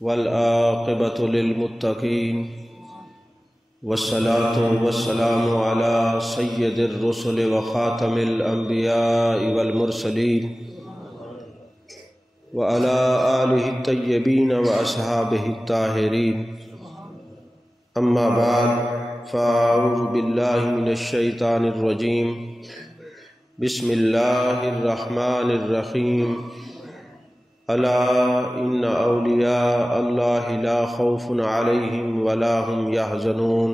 والعاقبة للمتقين والصلاة والسلام على سيد الرسل وخاتم الأنبياء والمرسلين وعلى آله الطيبين وأصحابه الطاهرين. أما بعد، فأعوذ بالله من الشيطان الرجيم. بسم الله الرحمن الرحيم. ألا إن أولياء الله لا خوف عليهم ولا هم يحزنون.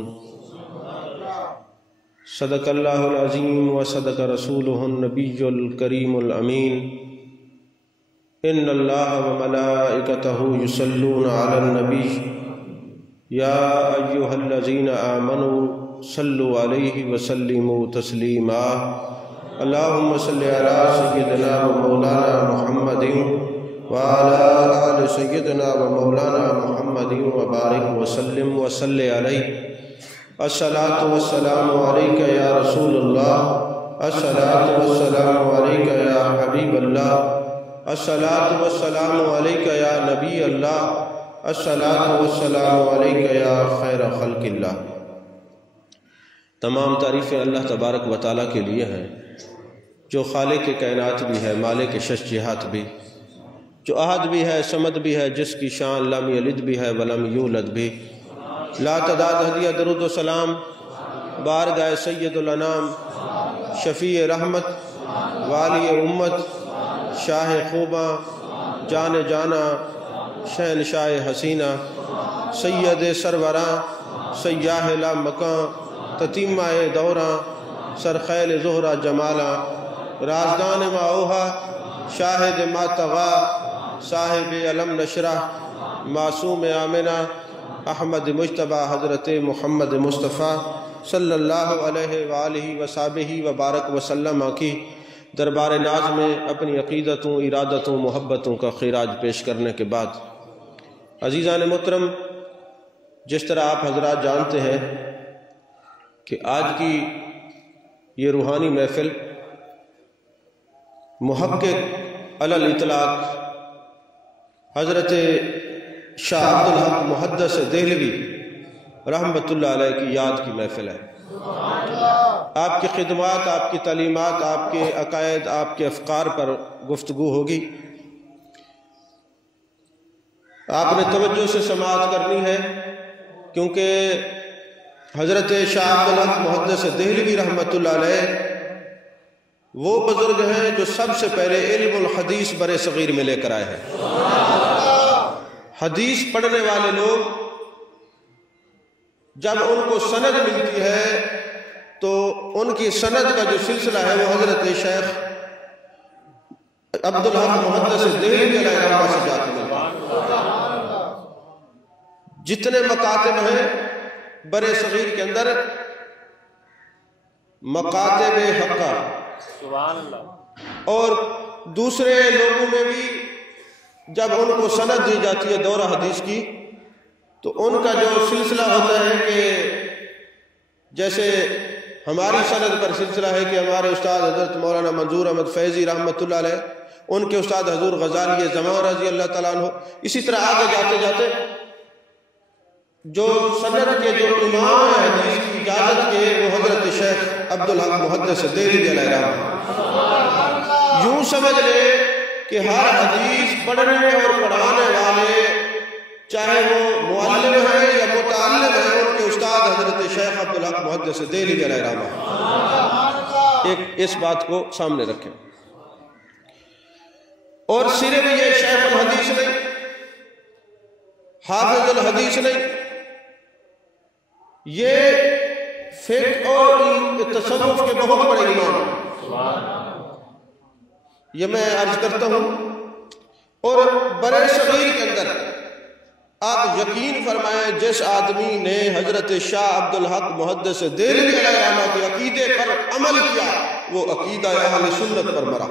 صدق الله العظيم وصدق رسوله النبي الكريم الأمين. إن الله وملائكته يصلون على النبي يا أيها الذين آمنوا صلوا عليه وسلموا تسليما. اللهم صل على سيدنا ومولانا محمد وعلى آل سيدنا ومولانا محمد وبارك وسلم وصل عليه. الصلاة والسلام عليك يا رسول الله. الصلاة والسلام عليك يا حبيب الله. الصلاة والسلام عليك يا نبي الله. الصلاة والسلام علیک یا خیر خلق اللہ. تمام تعریفیں اللہ تبارک و تعالیٰ کے لیے ہیں، جو خالق کائنات بھی ہے، مالک شش جہات بھی، جو احد بھی ہے، صمد بھی ہے، جس کی شان لم یلد بھی ہے ولم یولد بھی. لا تعداد ہدیہ درود و سلام بارگاہ سید الانام، شفیع رحمت، والی امت، شاہ خوباں، جان جانا، شہنشاہ حسینہ، سید سروراں، سیاہ لا مکان، تتیمہ دوراں، سرخیل زہرہ جمالاں، رازدان ما اوہا، شاہد ما طغا، صاحب علم نشرہ، معصوم آمنہ، احمد مجتبہ حضرت محمد مصطفیٰ صلی اللہ علیہ وآلہ وصحبہ وبارک وسلم کی دربار ناز میں اپنی عقیدتوں، ارادتوں، محبتوں کا خراج پیش کرنے کے بعد، عزیزان محترم، جس طرح آپ حضرات جانتے ہیں کہ آج کی یہ روحانی محفل محقق علی الاطلاق حضرت شاہ عبدالحق محدث دہلوی رحمۃ اللہ علیہ کی یاد کی محفل ہے. آپ کی خدمات، آپ کی تعلیمات، آپ کے عقائد، آپ کے افکار پر گفتگو ہوگی. آپ نے توجہ سے سماعت کرنی ہے، کیونکہ حضرت شاہ عبدالحق محدث دہلوی رحمۃ اللہ علیہ وہ بزرگ ہیں جو سب سے پہلے علم الحدیث بر صغیر میں لے کر آئے ہیں. حدیث پڑھنے والے لوگ جب ان کو سند ملتی ہے تو ان کی سند کا جو سلسلہ ہے وہ حضرت شیخ عبدالحق محدث دہلوی علیہ رحمہ سے جاتے ہیں. جتنے مکاتب ہیں بر صغیر کے اندر، مکاتب حقہ، اور دوسرے لوگوں میں بھی جب ان کو سند دی جاتی ہے دورہ حدیث کی، تو ان کا جو سلسلہ ہوتا ہے کہ جیسے ہماری سند پر سلسلہ ہے کہ ہمارے استاد حضرت مولانا منظور احمد فیضی رحمۃ اللہ علیہ، ان کے استاد حضور غزالی زمان رضی اللہ تعالیٰ عنہ. اسی طرح آگے جاتے جاتے جو سند کے جو امام حدیث کی اجازت کے وہ حضرت شیخ عبدالحق محدث دہلوی علیہ رحمہ. یوں سمجھ لے کہ ہر حدیث پڑھنے اور پڑھانے والے، چاہے وہ معلم ہیں یا متعلم ہیں، ان کے استاد حضرت شیخ عبدالحق محدث دہلوی علیہ رحمہ. ایک اس بات کو سامنے رکھیں. اور صرف یہ شیخ الحدیث نہیں، حافظ الحدیث نہیں، یہ فقہ اور تصوف کے بہت بڑے امام ہیں. یہ میں عرض کرتا ہوں. اور بر صغیر کے اندر آپ یقین فرمائیں، جس آدمی نے حضرت شاہ عبدالحق محدث دہلوی علیہ رحمہ کے عقیدے پر عمل کیا، وہ عقیدہ اہل سنت پر مرا.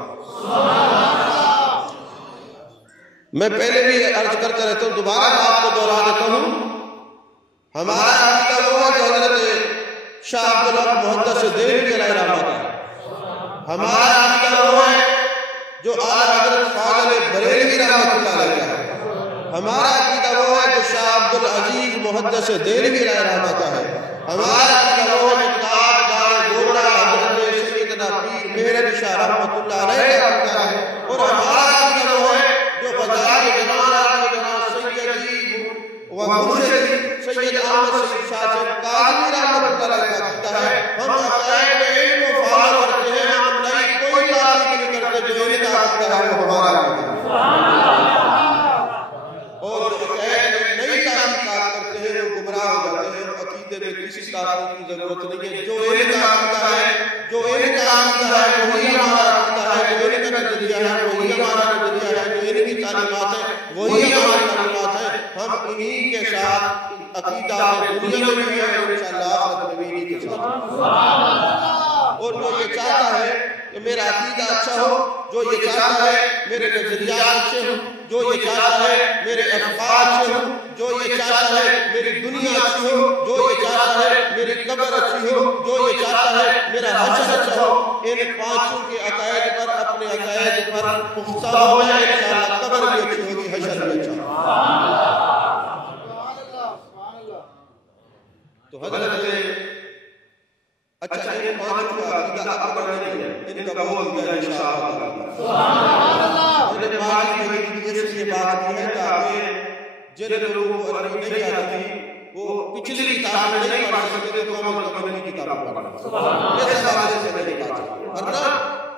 میں پہلے بھی عرض کرتا رہتا ہوں، دوبارہ آپ کو دوہرا دیتا ہوں. ہمارا عقیدہ وہ ہے کہ حضرت شاہ عبدالحق محدث دہلوی علیہ رحمہ کا ہے. ہمارا عقیدہ وہ ہے جو اعلیٰ حضرت فاضل بریلوی رحمۃ اللہ علیہ کا ہے. ہمارا عقیدہ وہ ہے جو شاہ عبدالعزیز محدث دہلوی علیہ رحمہ کا ہے. ہمارا عقیدہ وہ ہے جو تاجدار گوڑا حضرت سیدنا پیر مہر شاہ رحمۃ اللہ علیہ کا ہے. اور ہمارا عقیدہ وہ ہے جو غزالی جناب سیدی و مرشدی سید احمد سید شاہ صاحب قاضی رحمۃ اللہ علیہ کا عقیدہ ہے. ہم عقائد علم کو فالو کرتے ہیں. ہم نئی کوئی تعریف نہیں کرتے. جو ان کا عقیدہ ہے وہ ہمارا عقیدہ ہے. اور جو عقائد نئی تحقیقات کرتے ہیں وہ گمراہ ہو جاتے ہیں. عقیدے میں کسی تحقیق کی ضرورت نہیں ہے. جو ان کا عقیدہ ہے وہی ہمارا عقیدہ ہے. جو ان کا نظریہ ہے وہی ہمارا نظریہ ہے. جو ان کی تعلیمات ہیں وہی ہماری تعلیمات ہیں. ہم انہی کے ساتھ عقیدہ میں دنیا میں بھی ہیں انشاءاللہ آخرت میں بھی انہی کے ساتھ. اور جو یہ چاہتا ہے کہ میرا عقیدہ اچھا ہو, جو یہ چاہتا ہے میرے نظریات اچھے ہوں, جو یہ چاہتا ہے میرے افعال اچھے ہوں, جو یہ چاہتا ہے میری دنیا اچھی ہو, جو یہ چاہتا ہے میری قبر اچھی ہو, جو یہ چاہتا ہے میرا حشر اچھا ہو, ان پانچوں کے عقائد پر اپنے عقائد پر پختہ ہو جائے انشاءاللہ قبر بھی اچھی ہوگی, حشر بھی اچھا ہوگا. تو حضرت اچھا ان پانچوں کا عقیدہ اکبر نہیں ہے, ان کا وہ عقیدہ ہے جو صحابہ کا عقیدہ. سبحان اللہ. میں نے پانچ کی اس لیے بات کی ہے تاکہ جن لوگوں کو عربی نہیں آتی وہ پچھلی کتابیں نہیں پڑھ سکتے تو ہم ان کی کتاب پڑھیں. سبحان اللہ. اس حوالے سے میں نے بات کی. ورنہ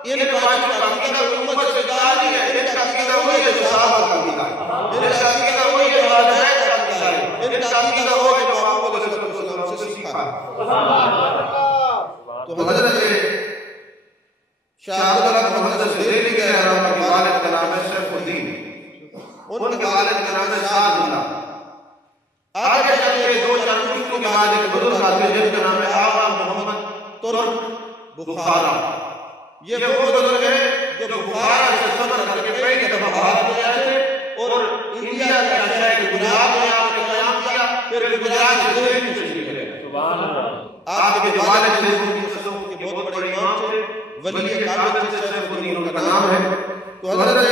ان پانچوں کا عقیدہ امت سے جدا نہیں ہے. ان کا عقیدہ وہی ہے جو صحابہ کا عقیدہ ہے. ان کا عقیدہ وہی ہے جو حضرت کا عقیدہ ہے. ان کا عقیدہ وہ ہے جو محمد علیہ السلام سے سیکھا ہے. سبحان اللہ. تو حضرت شاہ عبداللہ محدث دہلوی کے رحمہ کے والد کا نام ہے شیخ الدین, ان کے والد کا نام ہے شاہ عبداللہ. آگے چل کے دو چنوشوں کے بعد ایک بزرگ آدمی جن کا نام ہے آقا محمد ترک بخارا. یہ وہ بزرگ ہیں جو بخارا سے سفر کر کے پہلی دفعہ بھارت میں آئے تھے اور انڈیا کا شہر گجرات میں آپ نے قیام کیا, پھر گجرات سے دہلی تشریف لے گئے. سبحان اللہ. آپ کے والد تھے کے بہت بڑے امام تھے, ولی کامل تھے, شیخ الدین ان کا نام ہے. تو حضرت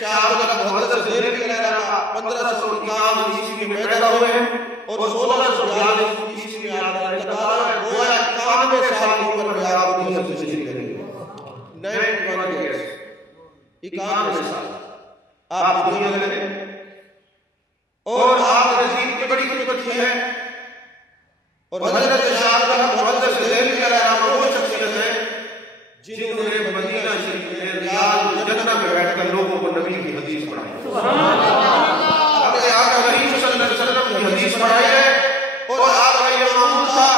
شاہ عبداللہ محدث دہلوی علیہ رحمہ 1551 عیسوی میں پیدا ہوئے ہیں اور 1642 عیسوی میں آپ کا انتقال ہے. گویا 91 سال کی عمر میں آپ دنیا سے تشریف لے گئے. 91 ایئرس, 91 سال آپ دنیا میں گئے. اور آپ نصیب کی بڑی خوشبختی ہے. اور حضرت شاہ عبداللہ محدث دہلوی علیہ رحمہ وہ شخصیت ہے جنہوں نے مدینہ شریف میں ریاض الجنہ میں بیٹھ کر لوگوں کو نبی کی حدیث پڑھائی. سبحان اللہ. اپنے آقا کریم صلی اللہ علیہ وسلم کی حدیث پڑھائی ہے. اور آپ کا یہ معمول تھا,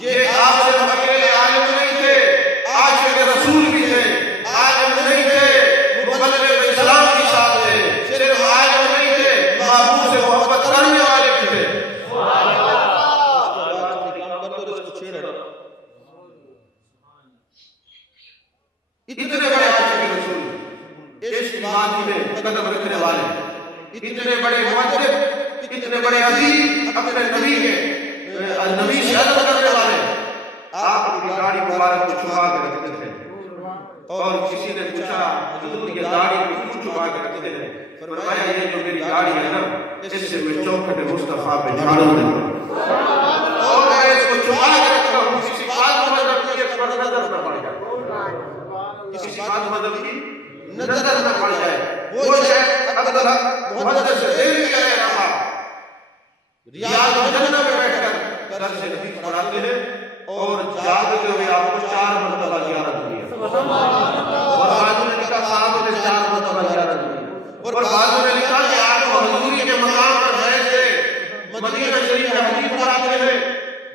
یہ آپ سے اکیلے عالم نہیں تھے, عاشق رسول بھی تھے. عالم نہیں تھے, مبلغ اسلام کی صاحب تھے. صرف عالم نہیں تھے, محبوب سے محبت کرنے والے بھی تھے. اتنے بڑے عاشق رسول, عشق مادی میں قدم رکھنے والے, اتنے بڑے محدث, اتنے بڑے عزیز اپنے نبی کے نبی سے ادب کرنے والے. آپ کی داڑھی مبارک کو چھپا کے رکھتے تھے. اور کسی نے پوچھا حضور یہ داڑھی کیوں چھپا کے رکھتے ہیں؟ فرمایا یہ جو میری داڑھی ہے نا, اس سے میں چوکھٹ مصطفیٰ پہ جھاڑو دوں اور میں اس کو چھپا کے رکھتا ہوں. کسی بات مطلب کی ایک نظر نہ پڑ جائے, کسی بات مطلب کی نظر نہ پڑ جائے. وہ شیخ عبداللہ محدث دہلوی علیہ رحمہ ریاض الجنہ میں بیٹھ کر درس نبی پڑھاتے ہیں اور جاگتے ہوئے آپ کو 4 مرتبہ زیارت ہوئی ہے. اور بعضوں نے کہا آپ نے 4 مرتبہ زیارت ہوئی ہے. اور بعضوں نے لکھا کہ آپ کو حضوری کے مقام پر رہ سے مدینہ شریف میں حدیث پڑھاتے ہیں.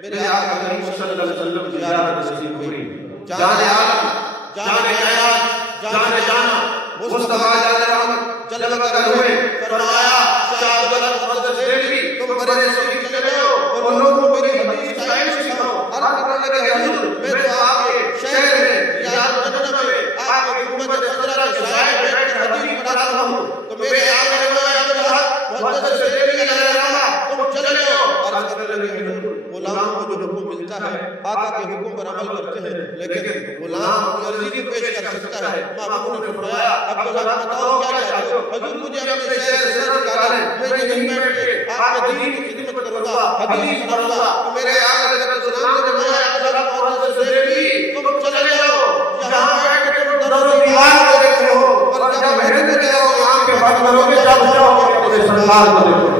میرے آقا کریم صلی اللہ علیہ وسلم کی زیارت نصیب ہوئی. جان عالم, جان حیات, جان جانا مصطفیٰ جان رحمت جلوہ کر ہوئے. فرمایا شاہ عبداللہ محدث دہلوی تم بڑے سبھی چلے جاؤ اور لوگوں کو میری حدیث کا علم سکھاؤ. عرض کرنے لگے حضور میں تو آپ کے شہر میں ریاض الجنہ میں آپ کے گنبد خضرا کے سائے میں بیٹھ کر حدیث پڑھاتا ہوں, تو میرے آقا عبداللہ محدث دہلوی علیہ رحمہ تم چلے جاؤ. عرض کرنے لگے حضور غلاموں کو جو حکم ملتا ہے آقا کے حکم پر عمل کرتے ہیں، لیکن غلام اپنی عرضی بھی پیش کر سکتا ہے۔ مامون نے فرمایا عبدالحق بتاؤ کیا چاہتے ہو؟ حضور مجھے اپنے شہر سے نہ نکالیں، میں یہ نہیں بیٹھ کے آپ کے دین کی خدمت کروں گا، حدیث پڑھوں گا، تو میرے آقا علیہ السلام نے فرمایا عبدالحق محمد سے دیکھی تم چلے جاؤ، یہاں بیٹھ کے تم در و دیوار کو دیکھتے ہو، پر جب ہند میں جاؤ یہاں کے بات کرو گے جب جاؤ گے اپنے سردار کو دیکھو۔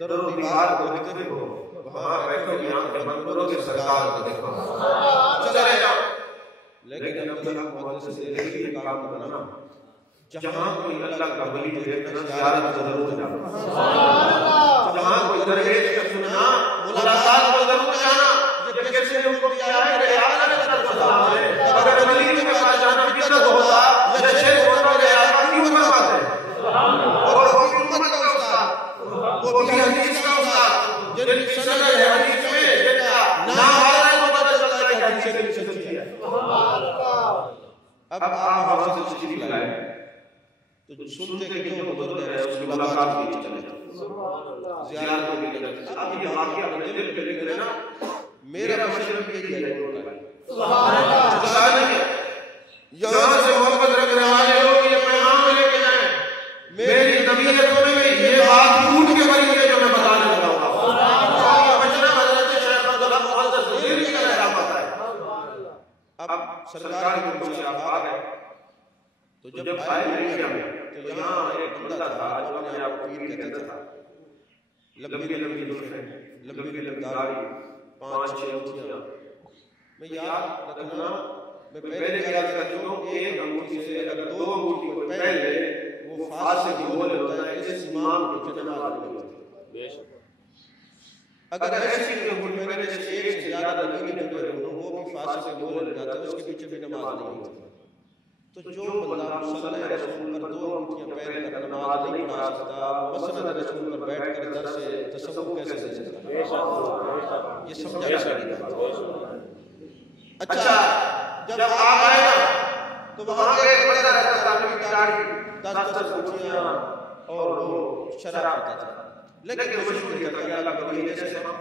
در و دیوار کو دیکھتے ہو، وہاں بیٹھو یہاں کے منظروں کے سرکار کو دیکھو، چلے جاؤ۔ لیکن عبدالحق محمد سے دیکھی کام کرنا، جہاں کوئی اللہ کا ولی دیکھنا زیارت ضرور جانا، جہاں کوئی درویش کا سننا ملاقات کو ضرور جانا۔ یہ کیسے حکم دیا ہے میرے آقا علیہ السلام نے؟ اگر ولی کے پاس جانا بدعت ہوتا یا شرک ہوتا میرے آقا کیوں فرماتے؟ اور وہ امت کا استاد، وہ بھی حدیث کا استاد، جن کی سند ہے حدیث میں جن کا نام آ رہا ہے وہ پتہ چلتا ہے کہ حدیث شریف سچی ہے۔ اب آپ وہاں سے تشریف لائے تو سنتے کہ جو بزرگ ہے اس کی ملاقات کی چلے زیارت کو بھی لگتے۔ اب یہ واقعہ اپنے دل پہ لکھ لینا، میرا مشرف یہی ہے، سبحان اللہ، یہاں سے محبت رکھنے والے لوگ یہ پیغام لے کے جائیں، میری طبیعتوں میں یہ بات ٹوٹ کے بری ہے جو میں بتانے لگا ہوں۔ بچنا حضرت شیخ عبدالحق محمد سے دل کی کا علامت ہے۔ اب سرکار کے حکم سے آپ آ گئے تو جب آئے نہیں ہمیں تو یہاں ایک بندہ تھا جو اپنے آپ کو پیر کہتا تھا، لمبی لمبی زلفیں، لمبی لمبی داڑھی، 5-6 انگلیاں۔ میں یاد رکھنا، میں پہلے یاد کرتا ہوں ایک انگوٹھی سے اگر 2 انگوٹھی کو پہن لے وہ فاسق بول ہوتا ہے، اس امام کو جنمات نہیں ہوتی۔ اگر ایسی انگوٹھی پہنے جیسے ایک سے زیادہ لگی وہ بھی فاسق بول ہو جاتا ہے، اس کے پیچھے بھی نماز نہیں ہوتی۔ تو جو بندہ مصلی رسول پر 2 انگوٹھیاں پہن کر نماز نہیں پڑھا سکتا، مسند رسول پر بیٹھ کر در سے تصور کیسے دے سکتا؟ یہ سمجھا چاہیے۔ اچھا جب آپ آئے نا تو وہاں ایک بندہ رہتا تھا، اپنی داڑھی 10 انگوٹھیاں اور وہ شراب پیتا تھا، لیکن وہ شکر کرتا کہ اللہ کا ولی ہے، جیسے ہم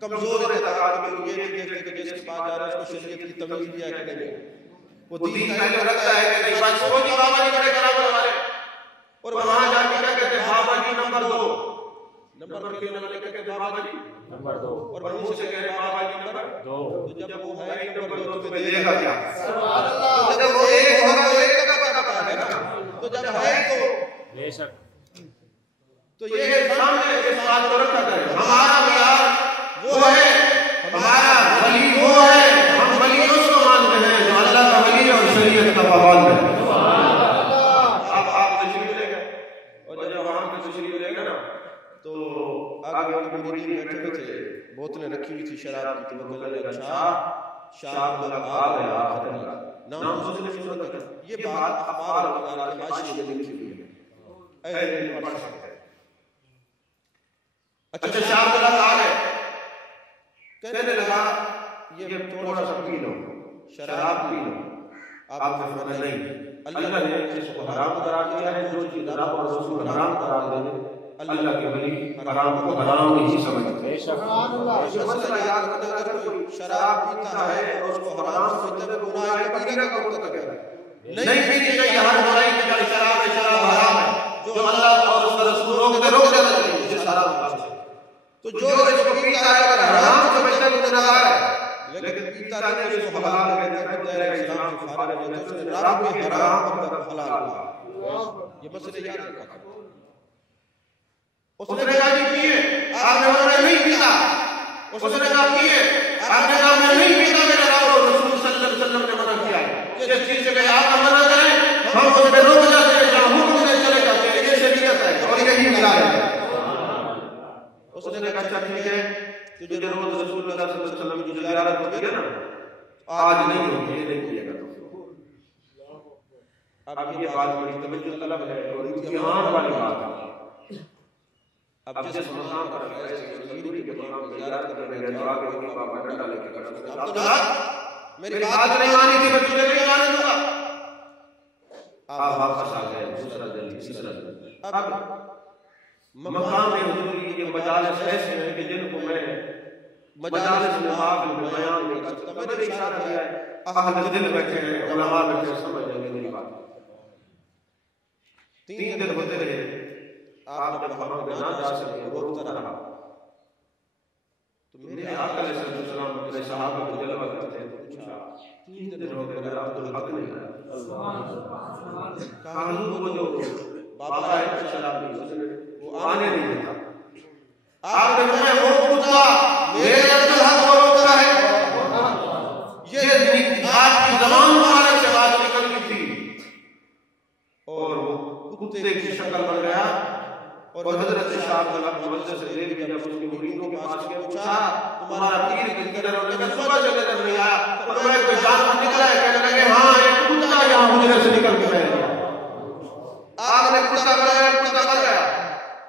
کمزور ہے تاکہ لوگ یہ نہیں دیکھتے کہ جس کے پاس جا رہا ہے اس کو شریعت کی تمیز بھی ہے کہ نہیں، وہ دین کا علم رکھتا ہے کہ نہیں، بس وہ جی بابا جی بڑے خراب ہمارے، اور وہاں جا کے کیا کہتے ہیں بابا جی نمبر 2، نمبر کیوں نہ کہتے ہیں بابا جی نمبر 2، اور منہ سے کہہ رہے بابا جی نمبر 2، تو جب وہ ہے نمبر 2 تمہیں دے گا کیا؟ سبحان اللہ، تو جب وہ ایک ہوگا تو ایک کا پتہ پتا ہے نا، تو جب ہے تو بے شک، تو یہ سامنے اس بات کو رکھا ہے ہمارا معیار وہ ہے، ہمارا ولی وہ ہے، ہم ولی اس کو مانتے ہیں جو اللہ کا ولی اور شریعت کا پابند ہے۔ اب آپ تشریف لے گئے اور جب وہاں پہ تشریف لے گئے نا تو آگے ان کے مریدین بیٹھے ہوئے تھے، بوتلیں رکھی ہوئی تھی شراب کی، تو وہ کہنے لگا شاہ لوگ آ گئے آخر نام مسلم شروع کرتا، یہ بات اخبار کے حاشیے میں لکھی ہوئی ہے، اہل علم پڑھ سکتے ہیں۔ اچھا شاہ لوگ آ گئے، کہنے لگا یہ تھوڑا سا پی لو، شراب پی لو، آپ نے فرمایا نہیں، اللہ نے اس کو حرام قرار دیا ہے، جو چیز اللہ اور رسول حرام قرار دے اللہ کے ولی حرام کو حرام نہیں سمجھتے۔ یہ مسئلہ یاد رکھنا، اگر کوئی شراب پیتا ہے اور اس کو حرام سمجھتا ہے گناہ کبیرہ کا مرتکب ہے، نہیں پینی چاہیے، ہر برائی کی جائے شراب ہے، شراب حرام ہے، جو اللہ اور اس کا رسول روک دینا چاہیے، اسے شراب نہیں چاہیے۔ تو جو اس کو پیتا ہے اگر حرام سمجھتا ہے گناہ ہے، لیکن پیتا نہیں اس کو حلال کہتے ہیں، پھر دائرہ اسلام سے فارغ ہو جاتا ہے، اس نے رب کے حرام پر حلال کہا۔ یہ مسئلہ یاد رکھا تھا۔ اس نے کہا جی پیئے، آپ نے انہوں نے نہیں پیتا، اس نے کہا پیئے، آپ نے کہا میں نہیں پیتا، میرا رب اور رسول صلی اللہ علیہ وسلم نے منع کیا ہے، جس چیز سے کہ آپ کا منع کریں ہم اس پہ روک جاتے ہیں، جہاں حکم سے چلے جاتے ہیں، یہ شریعت ہے اور یہی ملا ہے۔ اس نے کہا اچھا ٹھیک ہے، تجھے روز رسول اللہ صلی اللہ علیہ وسلم کی زیارت ہوتی ہے نا، آج نہیں ہوگی، یہ نہیں کیے گا۔ اب یہ بات بڑی توجہ طلب ہے اور امتحان والی بات ہے۔ اب جس مقام پر فیض کی وزیری کے مقام پر زیارت کرنے گئے تو آگے وہی بابا ڈنڈا لے کے کھڑا، عبدالحق میری بات نہیں مانی تھی، میں تجھے نہیں جانے دوں گا۔ آپ واپس آ گئے، دوسرا دن تیسرا دن۔ اب مقام حضوری یہ مجالس ایسے ہیں کہ جن کو میں مجالس میں آپ میں بیان نہیں کر سکتا۔ میں نے اشارہ کیا ہے، اہل دل بیٹھے ہیں، علماء بیٹھے ہیں، سمجھ جائیں گے میری بات۔ 3 دن ہوتے رہے، آپ جب وہاں پہ نہ جا سکے، وہ روتا رہا، تو میرے آقا علیہ السلام اپنے صحابہ کو جلوہ کرتے ہیں، تو پوچھا 3 دن ہو گئے میرا عبدالحق نہیں آیا۔ قانون وہ جو بابا ہے وہ آنے نہیں دیتا۔ آپ نے فرمایا وہ کتا میرے عبدالحق کو روکتا ہے، یہ آپ کی زبان مبارک سے بات نکلتی تھی اور وہ کتے کی شکل بن گیا۔ اور حضرت شاہ عبدالحق مدد سے لے کے جب اس کے مریدوں کے پاس گیا، پوچھا تمہارا پیر کس طرح ہونے کا؟ صبح چلے جب نہیں آیا، فرمایا کوئی جانور نکلا ہے؟ کہنے لگے ہاں ایک کتا یہاں مجھے سے نکل کے بیٹھ گیا۔ آپ نے کتا بنایا، کتا بن گیا۔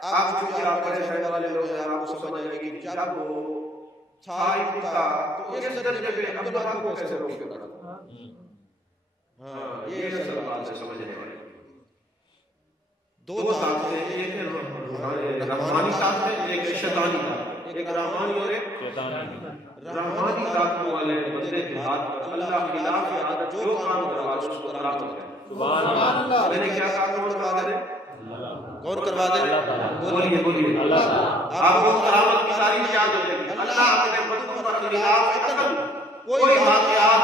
آپ چونکہ آپ بڑے شہر والے لوگ ہیں، آپ کو سمجھ آئے گی کہ جب وہ تھا ہی کتا تو اس درجے پہ عبدالحق کو کیسے روکے گا؟ ہاں یہ اصل بات ہے سمجھنے والی۔ 2 ذات ہیں، ایک رحمانی ذات ہے، ایک شیطانی ذات ہے، ایک رحمانی اور ایک شیطانی۔ رحمانی ذات والے بندے کے ہاتھ پر اللہ خلاف کی عادت جو کام کروا دے اس کو کرامت ہے۔ سبحان اللہ۔ میں نے کیا کہا کون کروا دے؟ کون کروا دے؟ بولیے بولیے اللہ۔ آپ کو کرامت کی تعریف یاد ہو جائے گی۔ اللہ اپنے بندوں پر خلاف عقل کوئی واقعات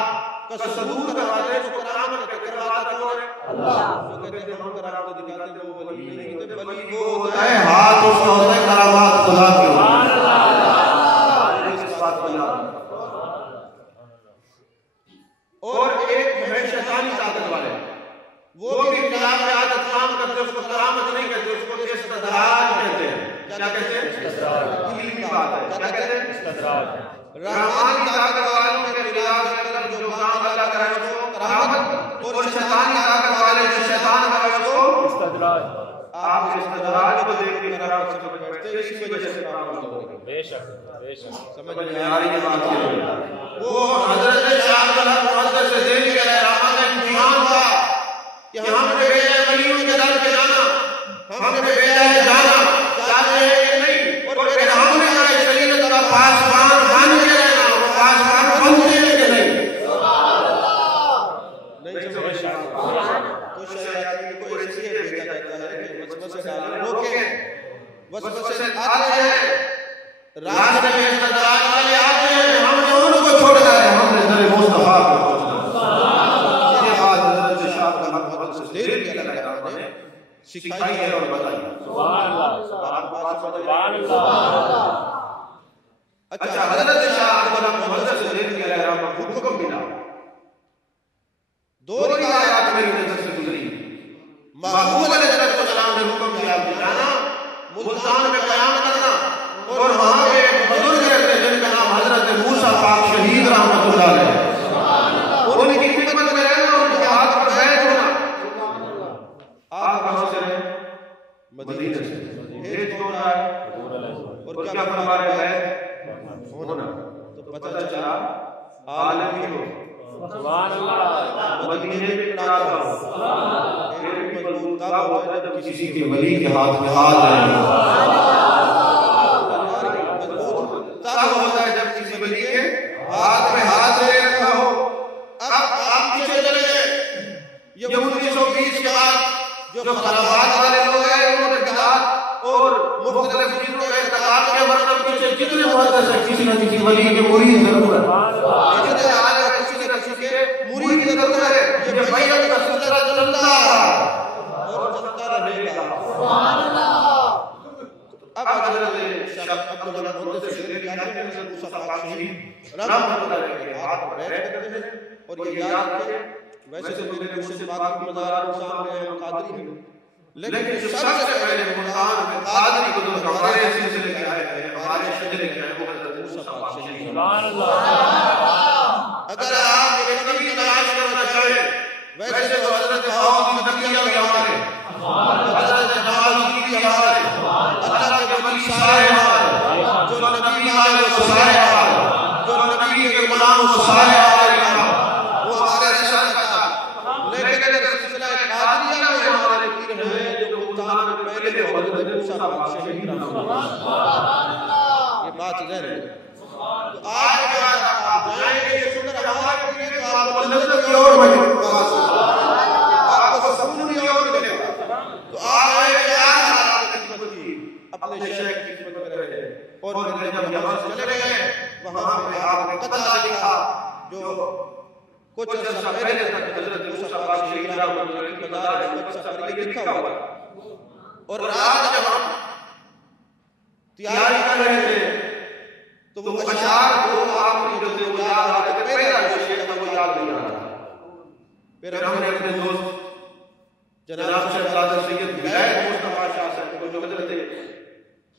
کا ثبوت کروا دے اس کو کرامت کہتے ہیں۔ کرواتا کون ہے؟ اللہ۔ جو کہتے ہیں ہم کرامت دکھاتے ہیں وہ ولی نہیں ہوتے، ولی وہ ہوتا ہے ہاتھ اس کا ہوتا ہے کرامات خدا کے ہوتا ہے۔ اور ایک ہے شیطانی طاقت والے، وہ بھی خلاف عادت کام کرتے ہیں، اس کو کرامت نہیں کہتے، اس کو استدراج کہتے ہیں۔ کیا کہتے ہیں؟ استدراج۔ علمی بات ہے، کیا کہتے ہیں؟ استدراج۔ رحمانی طاقت والوں کے خلاف جو کام اللہ کرے اس کو کرامت، اور شیطانی طاقت والے جو شیطان کرے اس کو استدراج۔ آپ استدراج کو دیکھ کے کرامت سمجھ بیٹھتے ہیں، اسی وجہ سے کرامت ہوگی۔ بے شک بے شک، سمجھ میں آ رہی ہے بات؟ وہ حضرت شاہ عبدالحق مدد سے دل کے رحمہ نے امتحان تھا کہ ہم نے بھیجا ہے ولیوں کے در پہ جانا، ہم نے بھیجا ہے جانا، چاہتے ہیں کہ نہیں، اور پھر ہم نے کہا شریعت کا پاسبان بن کے رہنا، وہ پاسبان بنتے ہیں کہ نہیں؟ نہیں سمجھ تو شیاطین کو اس لیے بھیجا جاتا ہے کہ وسوسے ڈالیں، روکیں۔ وسوسے آتے ہیں، راستے میں استدراج والے آتے ہیں، ہم نے ان کو چھوڑنا ہے، ہم نے در مصطفیٰ پہ پہنچنا ہے۔ یہ بات حضرت شاہ عبدالحق مدد سے دیر کے لگا نے سکھائی ہے اور بتائی۔ سبحان اللہ، سبحان اللہ۔ اچھا حضرت شاہ عبدالحق مدد سے دیر کے لگا کو حکم ملا، 2 روایات میری نظر سے گزری۔ محمود علیہ السلام نے حکم دیا کہ جانا ملتان میں قیام کرنا، اور وہاں پہ ایک بزرگ رہتے جن کا نام حضرت موسیٰ پاک شہید رحمۃ اللہ علیہ، ان کی خدمت میں رہنا، ان کے ہاتھ پر بیعت ہونا۔ آپ کہاں سے رہے؟ مدینہ سے۔ بھیج کون رہا ہے؟ اور کیا فرما رہے ہیں؟ ہونا۔ تو پتہ چلا عالمی ہو، سبحان اللہ، مدینے میں کراتا ہو، پھر بھی مضبوط تب ہوتا ہے جب کسی کے ولی کے ہاتھ میں ہاتھ رہے، تب ہوتا ہے جب کسی ولی کے ہاتھ میں ہاتھ لے رکھا ہو۔ اب آپ پیچھے چلے گئے، یہ 1920 کے بعد جو خلافات والے لوگ ہیں انہوں نے جہاد اور مختلف چیزوں کا اعتقاد کے ورنہ پیچھے جتنے محدث ہیں کسی نہ کسی ولی کے مرید ضرور ہے، جتنے عالم ہیں کسی نہ کسی کے مرید ضرور ہے۔ یہ بیعت کا سلسلہ چلتا اور چلتا رہے گا۔ سبحان اللہ۔ اب حضرت شاہ عبدالحق مدد سے دیر کے آتے ہیں، حضرت موسیٰ پاک شہید رحمۃ اللہ علیہ کے ہاتھ پر بیعت کرتے ہیں، اور یہ یاد رکھیں ویسے تو میرے مرشد پاک کی مزار سامنے ہیں قادری بھی، لیکن جو سب سے پہلے ملتان میں قادری بزرگ ہمارے سلسلے کے آئے ہیں، ہمارے شجرے کے آئے ہیں، وہ حضرت موسیٰ پاک شہید۔ سبحان اللہ۔ اگر آپ ایک نبی تلاش کرنا چاہیں، ویسے تو حضرت بہاؤ کی تقیہ بھی ہمارے، حضرت جمال بھی ہمارے، اللہ کے ولی سارے ہمارے، جو نبی آئے وہ سارے ہمارے، جو نبی کے غلام وہ سارے ہمارے۔ موسیٰ پاک شہید رہا. یہ بات ذہن میں. تو آج کے بعد آپ جائیں گے یہ سنر ہمارے کے لیے تو آپ کو لذت کی اور مجھے آپ کو سکون کی اور ملے گا. تو آپ آئے کہ آج آپ کی خدمت کی اپنے شیخ کی خدمت کر رہے ہیں. اور پھر جب یہاں سے چلے گئے وہاں پہ آپ نے قطعہ لکھا جو کچھ عرصہ پہلے تک حضرت موسیٰ پاک شہید رحمۃ اللہ علیہ کی مزار اقدس پر یہ لکھا ہوا تھا. اور رات جب ہم تیاری کر رہے تھے تو وہ اشعار جو آپ کی جو تھے وہ یاد آ رہے تھے. پہلا جو شیخ تھا وہ یاد نہیں آ رہا تھا. پھر ہم نے اپنے دوست جناب شیخ قادر سید ولایت مصطفیٰ شاہ صاحب کو جو حضرت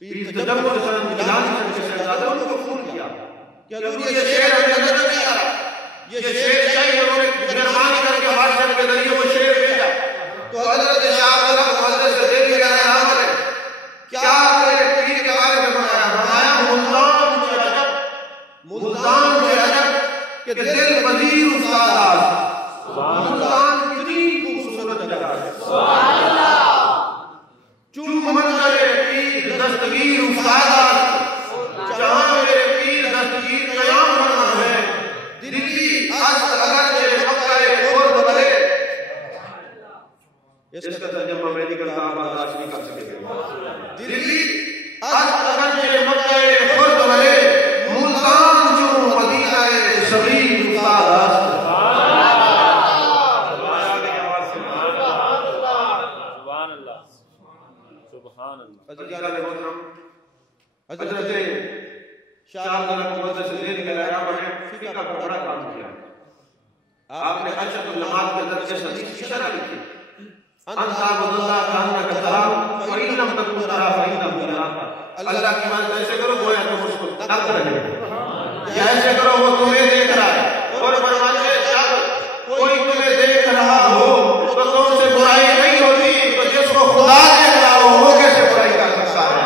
پیر تجمل حسن گیلانی صاحب کے شہزادہ ان کو فون کیا کہ حضور یہ شعر ہمیں نظر نہیں آ رہا, یہ شعر چاہیے. انہوں نے مہربانی کر کے واٹسایپ کے ذریعے وہ شعر بھیجا. تو حضرت شاہ عالم حضرت سے دل لگا رہا ہے کیا میرے پیر کے بارے میں فرمایا ملتان کے عجب, ملتان کے عجب کہ دل پذیر استاد, ملتان کتنی خوبصورت جگہ ہے. سبحان اللہ. چون منظر پیر دستگیر استاد, جہاں میرے پیر دستگیر قیام رہا ہے. دلی از اگر یہ مکہ خود بدلے. اس کا ترجمہ میڈیکل صاحب برداشت نہیں کر سکے. دلی از اگر یہ مکہ خود بدلے, ملتان جو مدینہ صغیر استاد. حضرت شاہ عالم حضرت سے دیر کے لائے نے فقہ کا بڑا کام کیا. آپ نے اشرف النماز کے اندر سے حدیث کی شرح لکھی انت عبد اللہ کانہ کا سلام فإن لم تکن ترا فإنه یراک. اللہ کی بات ایسے کرو گویا تم اس کو تک رہے, یا ایسے کرو وہ تمہیں دیکھ رہا ہے. اور فرماتے ہیں جب کوئی تمہیں دیکھ رہا ہو تو تم سے برائی نہیں ہوتی, تو جس کو خدا دیکھ رہا ہو وہ کیسے برائی کر سکتا ہے.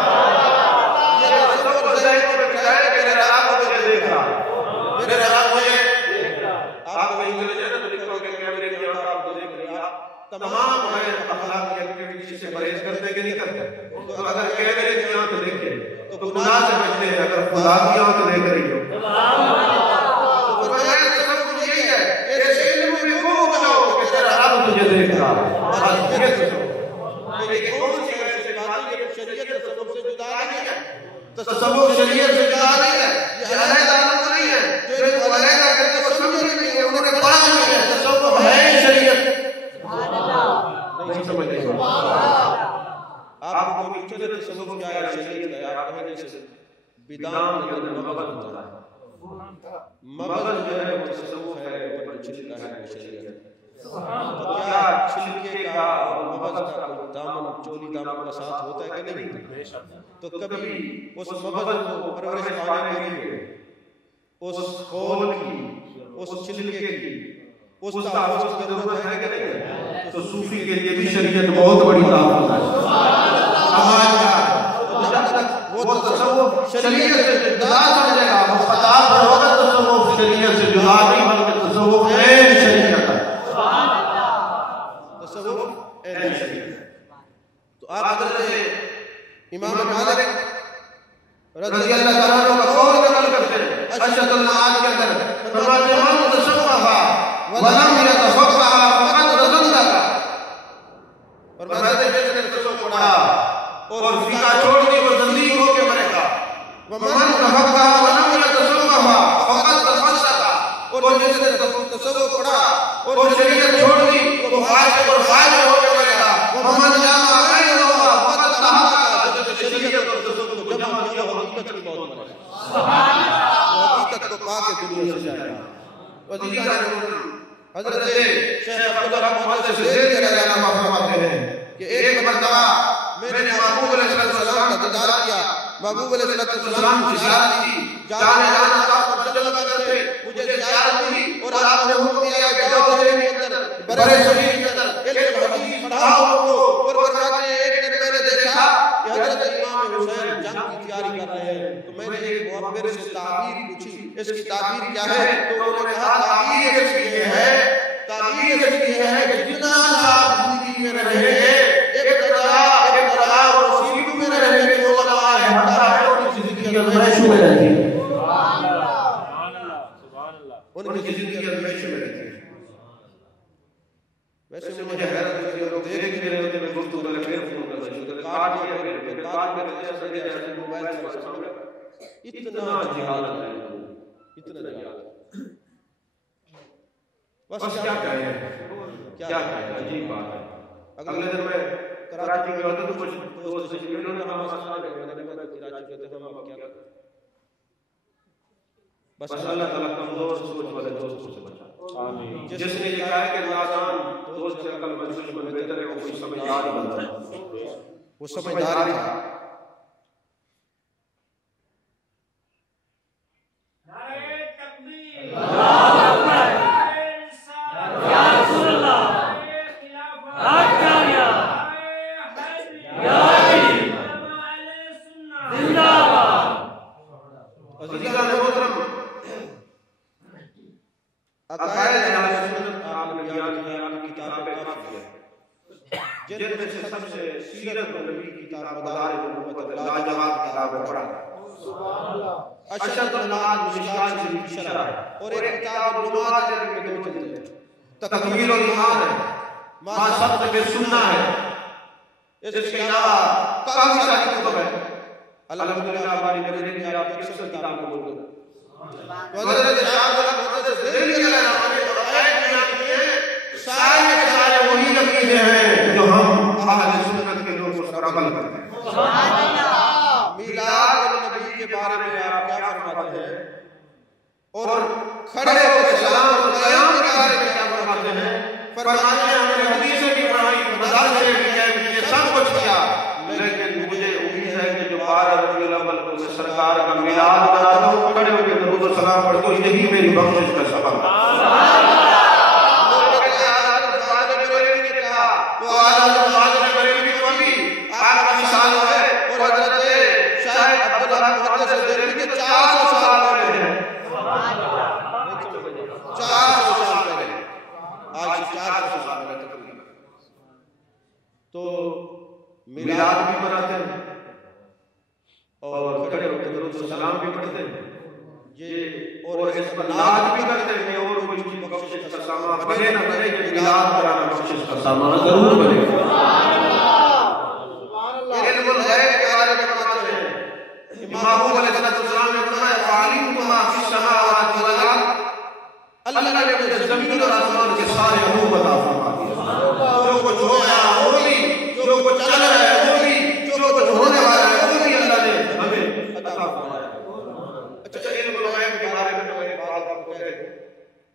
تمام غیر اخلاقی ایکٹیویٹی سے پرہیز کرتے کہ نہیں کرتے. تو اگر کیمرے کی آنکھ دیکھے تو گناہ سے بچتے ہیں, اگر خدا کی آنکھ دیکھ رہی ہو تو فرمایا تصور یہی ہے اس علم میں گم ہو جاؤ کہ تیرا رب تجھے دیکھ رہا ہے. یہ تصور یہ کون سی ایسی بات ہے کہ شریعت تصور سے جدا نہیں ہے. تصور شریعت سے جدا نہیں ہے, یہ علیحدہ عالم نہیں ہے. جو ان کو علیحدہ کرتے وہ سمجھ نہیں ہے, انہوں نے پڑھا نہیں ہے. تصور ہے شریعت. آپ کو بھی چلے تصور کیا ہے شریعت کا. آپ کہیں جیسے بیدان کے اندر مغز ہوتا ہے, مغز جو ہے وہ تصور ہے, اوپر جو چھلکا ہے وہ شریعت ہے. تو کیا چھلکے کا اور مغز کا کوئی دامن چولی دامن کا ساتھ ہوتا ہے کہ نہیں؟ تو کبھی اس مغز کو پرورش پانے کے لیے اس کھول کی, اس چھلکے کی, اس تحفظ کی ضرورت ہے کہ نہیں؟ تو صوفی کے لیے بھی شریعت بہت بڑی تحفظ ہے. وہ تصوف شریعت سے جدا سمجھے گا, وہ خطا پر ہوگا تصوف شریعت سے جدا نہیں بلکہ تصوف عین شریعت ہے. تصوف عین شریعت. تو آپ حضرت امام مالک رضی اللہ تعالیٰ عنہ کا قول نقل کرتے ہیں اشرف النماز کے اندر, فرماتے ہیں من تصوف ولم يتفقه فقد زندق. فرماتے ہیں جس نے تصوف پڑھا اور فقہ چھوڑ دی وہ زندیق ہو کے مرے گا. ومن تفقه ولم يتصوف فقد تفسق. اور جس نے تصوف پڑھا اور شریعت چھوڑ دی وہ فاسق اور فاجر ہو کے مرے گا. ومن جمع بینهما فقد تحقق. جس نے شریعت اور تصوف کو جمع کیا وہ حقیقت کی موت مرے گا. سبحان اللہ. وہ حقیقت کو پا کے دنیا سے جائے گا. حضرت شیخ عبدالرحمن محمد سے زید کے رضی اللہ عنہ فرماتے ہیں کہ ایک مرتبہ میں نے محبوب علیہ السلام کا دیدار کیا. محبوب علیہ السلام کی زیارت کی, جانے جانا آپ پر جلوہ کرتے, مجھے زیارت کی اور آپ نے حکم دیا کہ جاؤ دہلی کے اندر برے صغیر کے اندر علم حدیث پڑھاؤ ان کو. اور فرماتے ہیں ایک دن میں نے دیکھا کہ حضرت امام حسین جنگ کی تیاری کر رہے ہیں, تو میں نے ایک معبر سے تعبیر پوچھی اس کی تعبیر کیا ہے, تو انہوں نے کہا تعبیر اس کی یہ ہے, تعبیر اس کی یہ ہے کہ جتنا آپ زندگی میں رہے ایک طرح اور مصیبت میں رہے ازمائشوں میں رہتی ہیں، ان کی زندگی ازمائشوں میں رہتی ہے۔ ویسے مجھے حیرت ہوتی ہے، لوگ دیکھ بھی رہے ہوتے ہیں، گفتگو کرے پھر فون کرنا شروع کرتے، کاٹ دیا پھر کاٹ کے جیسا جیسے موبائل ہمارے سامنے، اتنا جہالت ہے، اتنا جہالت۔ بس کیا کہیں، کیا کہیں، عجیب بات ہے۔ اگلے دن میں کراچی میں ہوتا تو کچھ دوست سے ملوں نے ہم مسئلہ ہے، میں نے کراچی کہتے ہیں ہم اب کیا کریں، بس اللہ تعالیٰ کمزور سوچ والے دوستوں سے بچا۔ جس نے یہ کہا ہے کہ نادان دوست سے عقل مند دشمن بہتر ہے، وہ کوئی سمجھدار ہی بنتا ہے، وہ سمجھدار ہی تھا۔ جن میں سے سب سے سیرت النبی کی کتاب مدارج النبوت لاجواب کتاب ہے، پڑھا اشد المعاد مشکات شریف کی شرح، اور ایک کتاب علومات میں دو جلد ہے، تکمیل الایمان ہے، ما سبت بالسنہ ہے، اس کے علاوہ کافی ساری کتب ہے۔ الحمدللہ ہماری مدرسے کی آپ کی اکثر کتاب قبول کریں۔ حضرت شاہ حضرت دہلوی علیہ السلام نے روایت بیان کی ہے، سارے وہی عقیدے ہیں جو ہم اہل سنت کے لوگ اس پر عمل کرتے ہیں۔ میلاد النبی کے بارے میں آپ کیا فرماتے ہیں، اور کھڑے ہو کے سلام اور قیام کے بارے میں کیا فرماتے ہیں؟ فرماتے ہیں ہم نے حدیثیں بھی پڑھائی، مدارسیں بھی کہہ، یہ سب کچھ کیا، لیکن مجھے امید ہے کہ جو 12 ربیع الاول کو میں سرکار کا میلاد مناتا ہوں، کھڑے ہو کے درود و سلام پڑھتا ہوں، یہی میری بخشش کا سبب ہے۔ تو میلاد بھی مناتے ہیں اور کھڑے ہو کے درود و سلام بھی پڑھتے ہیں، یہ اور اس پر ناز بھی کرتے ہیں، اور کوئی چیز بخشش کا سامان بنے نہ بنے، یہ میلاد کرانا بخشش کا سامان ضرور بنے گا۔ علم الغیب کے بارے میں فرماتے ہیں، امام علیہ السلام نے فرمایا فعلیم ما فی السماوات والارض، اللہ نے مجھے زمین اور آسمان کے سارے علوم عطا فرما دیا، جو کچھ ہو رہا ہے وہ بھی، جو کچھ چل رہا ہے وہ بھی، جو کچھ ہونے والا ہے وہ بھی اللہ نے ہمیں عطا فرمایا۔ اچھا، علم الغیب کے بارے میں میں ایک بات آپ کو کہہ دوں،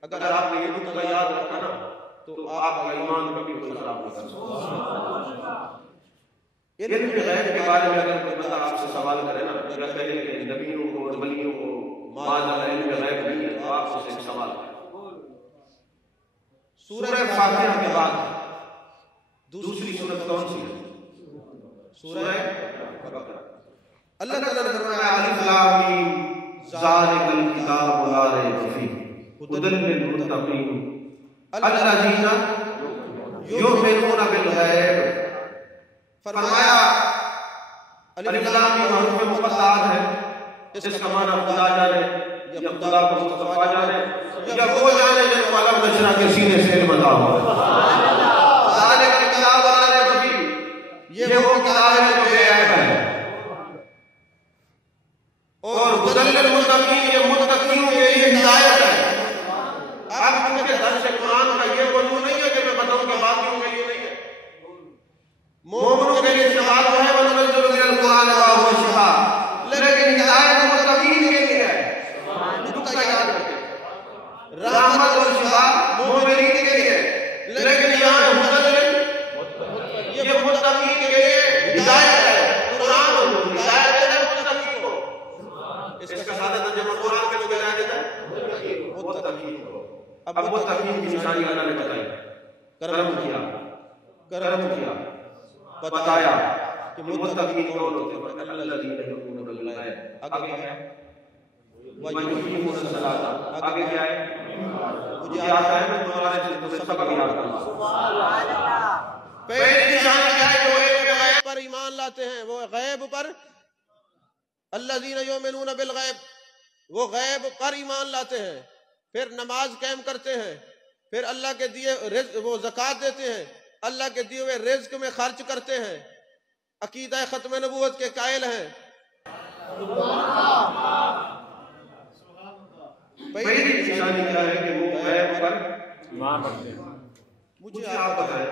اگر آپ نے یہ نقطہ یاد رکھا نا تو آپ کا ایمان کبھی خراب نہیں کر سکتا۔ علم غیب کے بارے میں اگر کوئی بندہ آپ سے سوال کرے نا، اگر کہے کہ نبیوں کو اور ولیوں کو ماذا علم غیب نہیں ہے، تو آپ سے ایک سوال کریں۔ سورہ فاتحہ کے بعد دوسری سورت کون سی ہے؟ سورہ بقرہ۔ اللہ تعالیٰ نے فرمایا الف لام میم ذالک الکتاب لا ریب فیہ ھدی للمتقین الذین یؤمنون بالغیب۔ فرمایا الف لام میم حروف مقطعات ہے، اس کا معنی خدا جانے یا خدا کو مصطفیٰ جانے یا وہ جانے جن کو علم نشرح کے سینے سے علم عطا ہوا۔ ذالک الکتاب لا ریب فیہ، یہ وہ کتاب ہے جو بے عیب ہے، اور ھدی للمتقین، یہ متقیوں کے لیے ہدایت ہے۔ اب ہم کے درس قرآن کا یہ موضوع نہیں ہے کہ میں بتاؤں کہ باقیوں کے لیے نہیں ہے، مومنوں کے لیے شفاعت ہے، وَنُنَزِّلُ مِنَ الْقُرْآنِ مَا هُوَ شِفَاءٌ، لیکن ہدایت متقین کے لیے ہے۔ نقطہ یاد رکھیں، رحمت اور شفا مومنین کے لیے، لیکن یہاں متقین، یہ متقین کے لیے ہدایت ہے۔ قرآن ہدایت ہے متقین کو، اس کا سادہ ترجمہ قرآن کے لوگ ہدایت ہے متقین کو۔ اب متقین کی نشانی اللہ نے بتائی، کرم کیا، بتایا کہ متقین کون ہوتے ہیں، الذین یؤمنون بالغیب۔ آگے کیا ہے؟ وَیُقِیمُونَ الصَّلَاةَ، آگے کیا ہے؟ مجھے آتا ہے میں تمہارے دل کو سبق یاد کروں۔ پہلی نشانی کیا ہے؟ جو ایک غیب پر ایمان لاتے ہیں، وہ غیب پر الذین یؤمنون بالغیب، وہ غیب پر ایمان لاتے ہیں، پھر نماز قائم کرتے ہیں، پھر اللہ کے دیے وہ زکوٰۃ دیتے ہیں، اللہ کے دیے ہوئے رزق میں خرچ کرتے ہیں، عقیدہ ختم نبوت کے قائل ہیں۔ پہلی نشانی کیا ہے کہ وہ غیب پر ایمان رکھتے ہیں۔ مجھے آپ بتائیں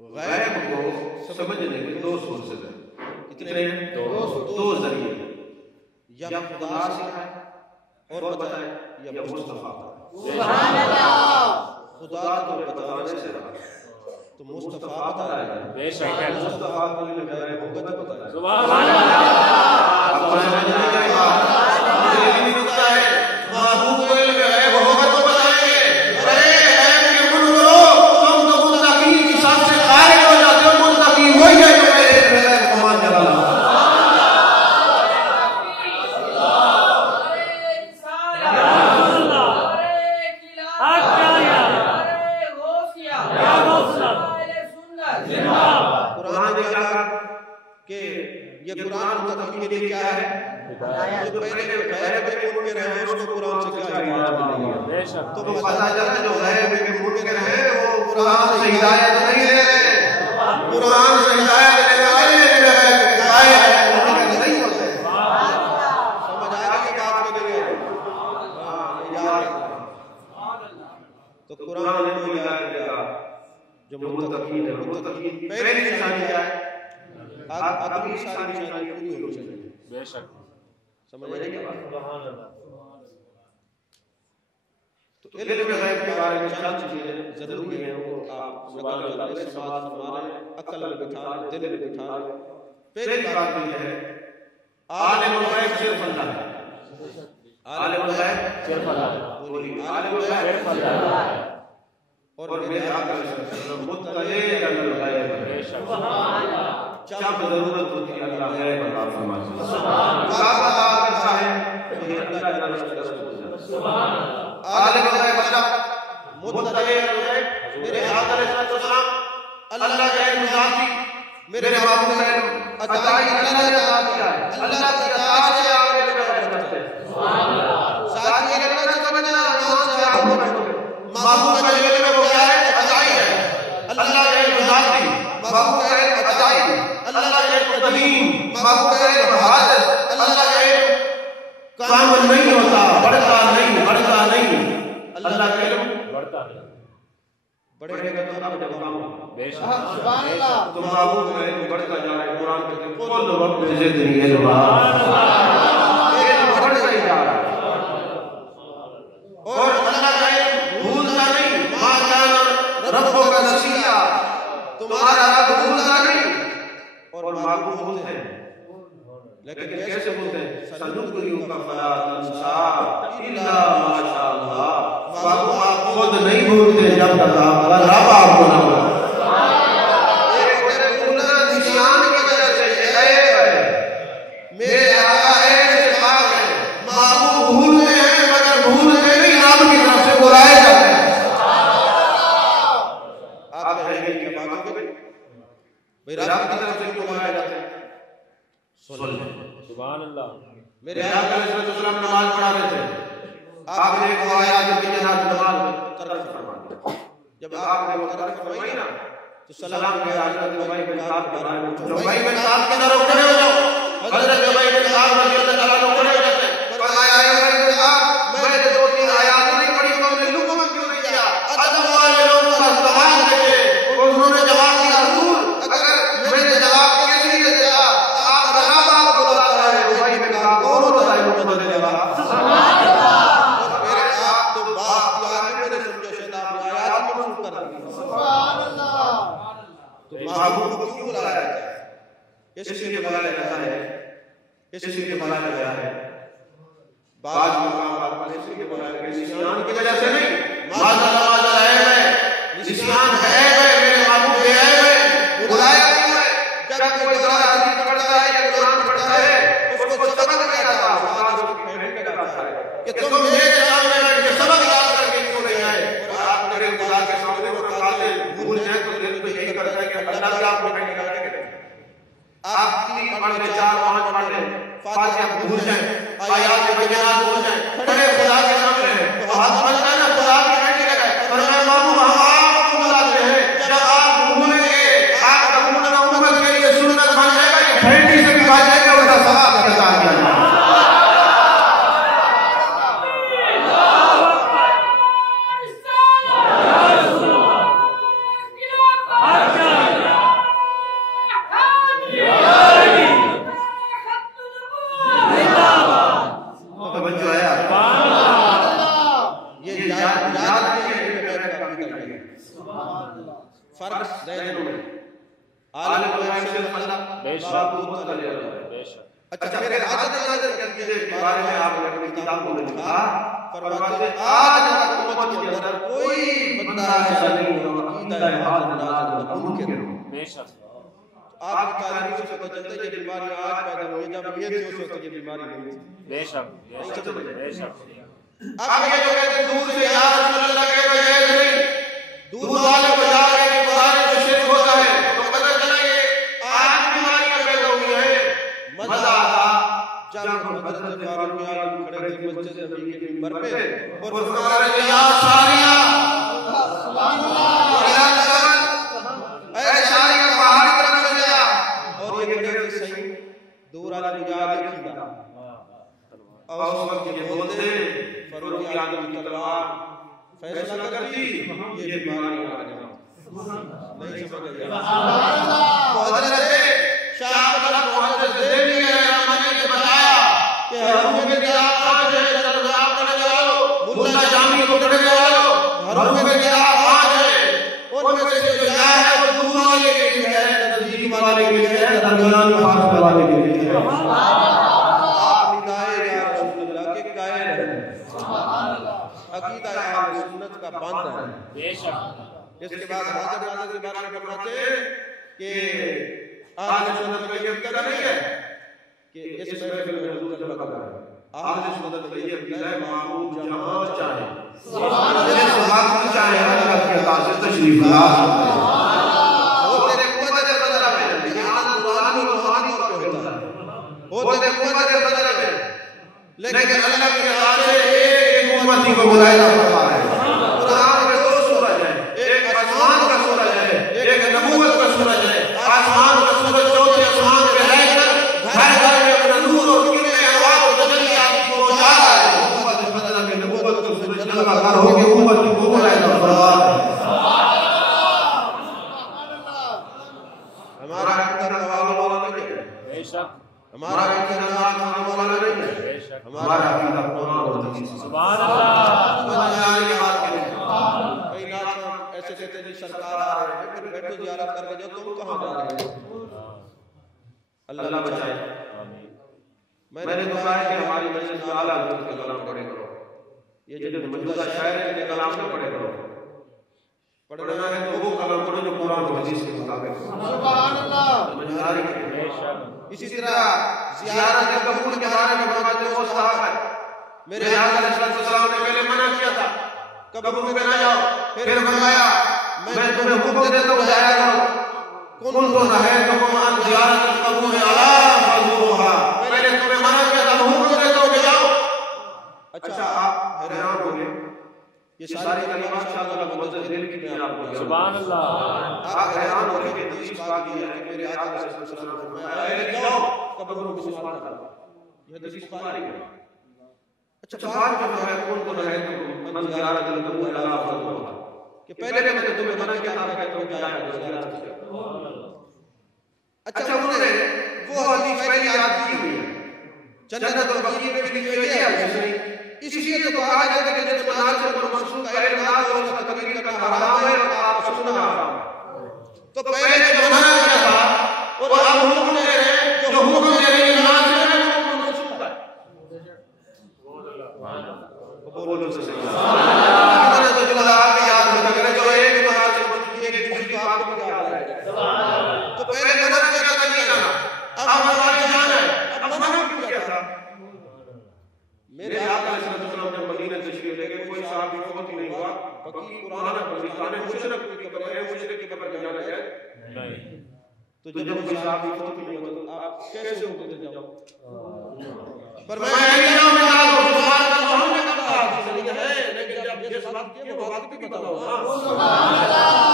غیب کو سمجھنے کے دو سورسز ہیں۔ کتنے ہیں؟ دو ذریعے، یا خدا سے ہے اور بتائیں یا مصطفیٰ۔ سبحان اللہ۔ خدا تو بتانے سے رہا تو مصطفیٰ بتائے گا، بے شک ہے مصطفیٰ کو غیب ہوگا تو بتائے گا۔ سبحان اللہ۔ اب سمجھنے کے بعد یہ بھی نکتا ہے محبوب کو غیب ہوگا تو بتائیں گے۔ ارے غیب کے من کرو، تم تو متقی کی سب سے خارج ہو جاتے ہو، متقی وہی ہے جو میرے غیب کو مان جانا۔ یہ قرآن متقی کے لیے کیا ہے؟ جو پہلے غیب کے منکر ہیں اس کو قرآن سے کیا ہدایت ملی ہے؟ تو پتہ چلا جو غیب کے منکر ہیں وہ قرآن سے ہدایت نہیں لے رہے، قرآن سے ہدایت لینے والے غیب کے قائل ہیں، منکر نہیں ہوتے۔ سمجھ آ گئی یہ بات کے لیے؟ تو قرآن نے کوئی ہدایت دے گا جو متقین ہے۔ متقین پہلی نشانی کیا ہے؟ اپنی ساری نشانی پوری ہونی چاہیے۔ بے شک سمجھ آئی یہ بات؟ سبحان اللہ۔ تو علم غیب کے بارے میں چند چیزیں ضروری ہیں، وہ آپ سبحان اللہ سماعت فرما لیں، عقل میں بٹھا لیں، دل میں بٹھا لیں۔ پہلی بات یہ ہے عالم الغیب صرف اللہ ہے۔ عالم الغیب صرف اللہ ہے۔ بولیے عالم الغیب صرف اللہ ہے۔ اور میرے آقا صلی اللہ علیہ وسلم مطلع علی الغیب ہے۔ سبحان اللہ۔ جب ضرورت ہوتی ہے اللہ غیب عطا فرماتا ہے۔ سبحان اللہ۔ عطا کرتا ہے یہ اللہ کا رسول ہے۔ سبحان اللہ۔ عالم الغیب اللہ، مطلع علی الغیب میرے آقا علیہ السلام اللہ کا علم ذاتی، میرے محبوب کا علم عطائی اللہ نے عطا کیا ہے۔ اللہ کی عطا سے آپ علم غیب رکھتے ہیں۔ سبحان اللہ۔ ساتھ یہ اللہ سے سمجھنا ایمان سے آپ بچھو۔ محبوب کا علم وہ کیا ہے؟ عطائی ہے۔ اللہ کا علم ذاتی، محبوب کا علم عطائی، اللہ کا علم قدیم، محبوب کا علم حادث، اللہ کا علم کامل نہیں ہوتا، بڑھتا نہیں، بڑھتا نہیں۔ اللہ کا علم بڑھتا ہے، بڑھے گا تو آپ جب کام ہوگا۔ بے شک سبحان اللہ۔ تو محبوب کا علم بڑھتا جا رہا ہے، قرآن کہتے ہیں کل وقت زدنی علما، علم بڑھتا ہی جا رہا ہے۔ اور اللہ کا علم بھولتا نہیں، ما کان ربک نسیا، تمہارا رب بھولتا نہیں۔ اور محبوب بھولتے ہیں لیکن کیسے بھولتے ہیں؟ سنذکرک فلا تنسى الا ما شاء اللہ۔ محبوب آپ خود نہیں بھولتے جب تک رب آپ کو نہ بھولے۔ ایک میرے بھولنا نشان کی وجہ سے یہ غیب ہے، میرے آقا ایسے پاک ہیں، محبوب بھولتے ہیں مگر بھولتے نہیں، رب کی طرف سے بلائے جاتے ہیں۔ آپ کہیں گے کہ مانگو گے رب کی طرف سے کیوں بلائے جاتے ہیں؟ سن لیں۔ سبحان اللہ۔ میرے آقا علیہ السلام نماز پڑھا رہے تھے، آپ نے ایک آیات کی جناب نماز میں ترک فرما دیا۔ جب آپ نے وہ ترک فرمائی نا تو سلام کے حضرت ابی بن کعب کے بارے میں جو ابی بن کعب کے طرف کھڑے ہو جاؤ، حضرت ابی بن کعب رضی اللہ عنہ کھڑے ہو جاتے ہیں، فرمایا اے ابی بن کعب میں نے دو تین آیات نہیں پڑھی تو نے لوگوں میں کیوں نہیں کیا؟ ادب والے لوگوں کا سوال دیکھے، انہوں نے جواب دیا حضور اگر میں نے جواب کیسے نہیں دیا آپ رب آپ کو بلاتا ہے ابی بن کعب کون ہوتا ہے وہ بتا دے گا۔ سبحان اللہ۔ اور میرے آپ تو بات کی آگے میرے سمجھو شیطان نے آیات منسوخ کر دی۔ سبحان اللہ۔ تو محبوب کو کیوں بلایا جاتا ہے؟ اس لیے بلایا جاتا ہے، اس لیے بلایا گیا ہے۔ بعض مقامات پر اس لیے بلایا گیا نسیان کی وجہ سے نہیں، معاذ اللہ معاذ اللہ نسیان ہے میرے محبوب ہے ہے بلایا کیوں ہے؟ جب کوئی بڑا حدیث پڑھتا ہے یا قرآن پڑھتا ہے اس کو سبق نہیں آتا، استاد اس کی پھیلنے لگاتا ہے کہ تم میرے سامنے بیٹھ کے سبق یاد کر کے کیوں نہیں آئے؟ اور آپ میرے خدا کے سامنے وہ قاتل بھول جائیں تو دل تو یہی کرتا ہے کہ اللہ بھی آپ کو کہیں لگا کے آپ 3 پڑھ لیں 4 5 پڑھ لیں بھول جائیں آیات کے بینات بھول جائیں کھڑے خدا کے سامنے ہیں تو ہاتھ بنتا ہے نا خدا کی بیٹھ کے لگائے فرمایا محبوب ہم آپ کو بلاتے ہیں جب آپ بھولیں گے آپ کا بھولنا امت کے لیے سنت بن جائے گا کہ پھینٹی سے بھی بچ جائے گا اس کا ثواب عطا کیا جائے گا اچھا میرے عادت نظر کرنے کے بارے میں آپ نے اپنی کتابوں میں لکھا فرماتے آج تک امت کے اندر کوئی بندہ ایسا نہیں ہوگا عقیدہ حاضر نازل کا منکر ہو بے شک آپ کی تاریخ سے پتہ چلتا ہے یہ بیماری آج پیدا ہوئی جب یہ تھی اس وقت یہ بیماری نہیں تھی بے شک بے شک اب یہ جو کہتے ہیں دور سے یا رسول اللہ کے بغیر نہیں دور والے کو جا کے گزارے تو شرک ہوتا ہے تو پتہ چلا یہ آج بیماری کا پیدا ہوئی ہے مزہ آتا جب حضرت فاروق اعظم کھڑے تھے مسجد نبی کے منبر پہ اور فرما رہے تھے یا ساریہ سبحان اللہ اے ساریہ باہر کی طرف سے جا اور یہ کھڑے تھے صحیح دور والے کو جا کے کھڑا اور اس وقت یہ بولتے فاروق اعظم کی تلوار فیصلہ کرتی یہ بیماری آ گیا نہیں سمجھ گیا حضرت شاہ طلب محمد زیدی کے رحمہ نے بتایا کہ حرم میں کیا آج ہے شرمزاب کا نظرالو ملا جامی کو پڑھنے والو حرم میں کیا آج ہے ان میں سے جو جا ہے وہ دور والے کے لیے ہے نزدیک والے کے لیے ہے درمیان میں فاصلہ والے کے لیے ہے آپ ندائے یا رسول اللہ کے قائل ہیں عقیدہ اہل سنت کا بند ہے بے شک اس کے بعد حضرت ناظر کے بارے میں فرماتے ہیں کہ اہل سنت کا یہ عقیدہ نہیں ہے کہ اس محفل میں حضور جلوہ کر رہا ہے اہل سنت کا یہ عقیدہ ہے معبود جہاں چاہے سبحان اللہ سبحان چاہے اللہ کے عطا سے تشریف لا ہوتے قوت بدر میں یہاں روحانی روحانی طور پہ ہوتا ہے ہوتے قوت بدر میں لیکن اللہ کے عطا سے ایک امتی کو بلائے فرما رہے ہیں قرآن میں دو سورج ہیں ایک آسمان کا سورج ہے ایک نبوت کا سورج ہے آسمان کا سورج چوتھے آسمان پہ رہ کر گھر گھر میں اپنا نور اور کتنے انوار و تجلیات کو پہنچا رہا ہے امت بدر میں نبوت کا سورج جلوہ گر ہو کے امت کی قبول ہے فرما رہے ہیں ہمارا عقیدہ توالو والا نہیں ہے بے شک ہمارا عقیدہ نام والا نہیں ہے بے شک ہمارا عقیدہ قرآن اور حدیث سبحان اللہ کئی نام ایسے کہتے ہیں سرکار آ رہے ہیں پھر بیٹھو زیارت کر کے جو تم کہاں جا رہے ہیں اللہ بچائے میں نے کہا ہے کہ ہماری مجلس میں اعلیٰ حضرت کا کلام پڑھے کرو یہ جو موجودہ شاعر ہے کہ کلام نہ پڑھے کرو پڑھنا ہے تو وہ کلام پڑھو جو قرآن اور حدیث کے مطابق سبحان اللہ اسی طرح زیارت قبول کے بارے میں فرماتے ہیں وہ صحابہ ہے میرے آقا علیہ السلام نے پہلے منع کیا تھا قبول میں نہ جاؤ پھر فرمایا میں تمہیں حکم دیتا ہوں جایا کرو کن تو نہیتکم عن زیارت القبور الا فزوروها پہلے تمہیں منع کیا تھا حکم دیتا ہوں کہ جاؤ اچھا آپ حیران ہو گئے یہ ساری کلمات انشاءاللہ معزز دل کی میں آپ کو سبحان اللہ آپ حیران ہو گئے کہ حدیث پاک یہ ہے کہ میرے آقا علیہ السلام نے فرمایا اے جاؤ قبروں میں سوال کرو یہ حدیث پاک ہے اچھا بات جو ہے کون کو ہے من زیارت القبور الا فزوروها کہ پہلے میں تمہیں منع کیا تھا کہ تم جایا کرو زیارت کرو اچھا انہوں نے وہ حدیث پہلی یاد کی ہوئی ہے جنت اور بقیع میں بھی یہ ہے اس لیے تو کہا جاتا ہے کہ جس مناسب اور منسوخ کا علم نہ ہو اس کا تقریر کرنا حرام ہے اور آپ سننا حرام ہے تو پہلے جو منع کیا تھا اور اب حکم دے رہے ہیں جو حکم دے رہے ہیں مناسب ہے وہ منسوخ ہے بولو سے صحیح ہے تو جو آپ کی یاد ہوتا ہے جو ایک مناسب منسوخ ایک دوسری کو آپ کو یاد آئے گا تو پہلے منع کیا تھا نہیں آنا اب ہماری جان ہے اب منع کیا تھا میرے آقا علیہ السلام جب مدینہ تشریف لے گئے کوئی صحابی فوت نہیں ہوا بقیع قرآن پاکستان میں مشرک کی قبر ہے مشرک کی قبر جانا ہے نہیں تو جب کوئی صحابی فوت نہیں ہوا تو آپ کیسے ہوتے جاؤ فرمایا ایریا میں ڈال دو سبحان اللہ ہم نے کہا صحیح ہے لیکن جب یہ بات کی وہ بات بھی بتاؤ سبحان اللہ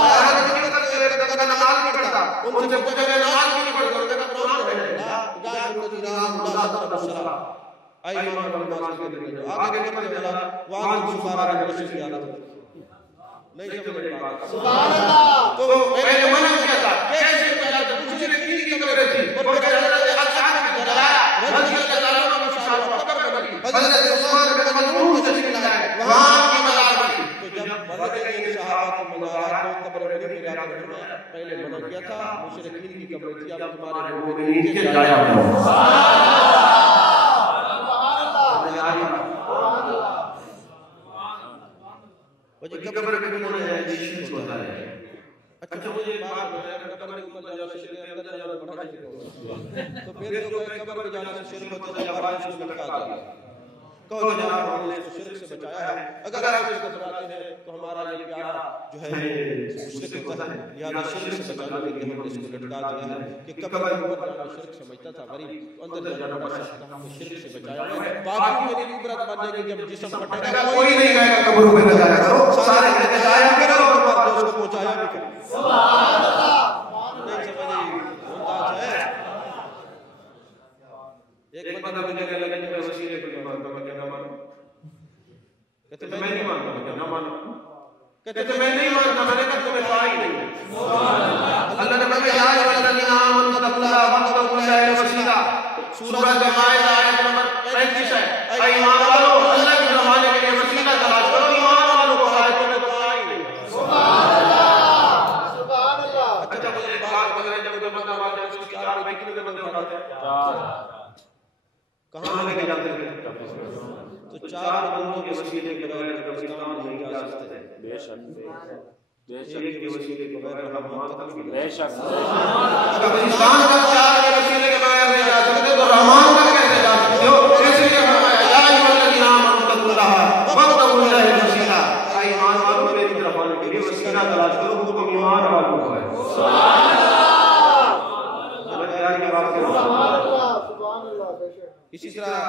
نماز پڑھتا ان سے پوچھا کہ نماز کیوں نہیں پڑھتا انہوں نے کہا قرآن ہے لا الذین آمنوا لا تقربوا الصلاۃ اے ایمان والو نماز کے لیے آگے پڑھ چلا وان سبحان اللہ کی عادت نہیں سمجھ بات سبحان اللہ تو میں نے منع کیا تھا کیسے پہلا دوسرے نے تین کمرے تھی اور پھر حضرت اصحاب نے جلایا رضی اللہ عنہ کی شان قبر بنی حضرت عثمان بن مظعون تشریف لائے وہاں کی مزار بنی تو جب بدر کے صحابہ کی مزارات کو قبر بنی میں جاتے ہیں پہلے منع کیا تھا مشرکین کی قبر تھی اب تمہارے لوگوں نے نیچے جایا سبحان اللہ مجھے قبر کے انہوں نے شرک ہوتا ہے اچھا مجھے بات بتایا قبر کے اوپر جانا شرک ہے اندر جانا بڑا شرک ہوتا ہے تو پھر جو ہے قبر میں جانا سے شرک ہوتا ہے جب آج میں لٹکا دیا کہو جناب ہم نے اس کو شرک سے بچایا ہے اگر آپ اس کو بچاتے ہیں تو ہمارا یہ پیارا جو ہے مشرک ہوتا ہے لہٰذا شرک سے بچانے کے لیے ہم نے اس کو لٹکا دیا ہے کہ قبر کے اوپر جانا شرک سمجھتا تھا غریب تو اندر جانا بڑا شرک تھا ہم نے شرک سے بچایا ہے باقی میری عبرت بن جائے گی جب جسم پھٹے گا کوئی نہیں کہے گا قبر پہ نہ جایا کرو سارے کہتے جایا کرو اور بعد اس کو پہنچایا بھی کرو سبحان اللہ نہیں سمجھے ممتاز ہے ایک بندہ مجھے کہنے لگا کہ میں وسیلے کو نہیں مانتا میں کہنا مانتا کہتے میں نہیں مانتا میں کہنا مانتا کہتے میں نہیں مانتا میں نے کہا تمہیں تو آئی نہیں اللہ نے کہا یا ایھا الذین آمنوا اتقوا اللہ وابتغوا الیہ الوسیلہ سورہ مائدہ آیت نمبر 35 ہے اے ایمان والو اللہ کے زمانے کے لیے وسیلہ تلاش کرو ایمان والوں کو کہا تمہیں تو آئی نہیں سبحان اللہ سبحان اللہ اچھا مجھے بات کریں جب مجھے بندہ بات ہے اس کی چار بھائی کتنے بندے اٹھاتے ہیں کہاں لے کے جاتے ہیں تو چار بندوں کے وسیلے کے بغیر قبرستان نہیں جا سکتے بے شک ایک کے وسیلے کے بغیر ہم تک بے شک قبرستان کا چار کے وسیلے کے بغیر نہیں جا سکتے تو رحمان کا کیسے جا سکتے ہو اس لیے فرمایا یا ایھا الذین آمنوا اتقوا اللہ وابتغوا الیہ الوسیلہ اے ایمان والو میری طرف آنے کے لیے وسیلہ تلاش کرو حکم ایمان والوں کا ہے سبحان اللہ اسی طرح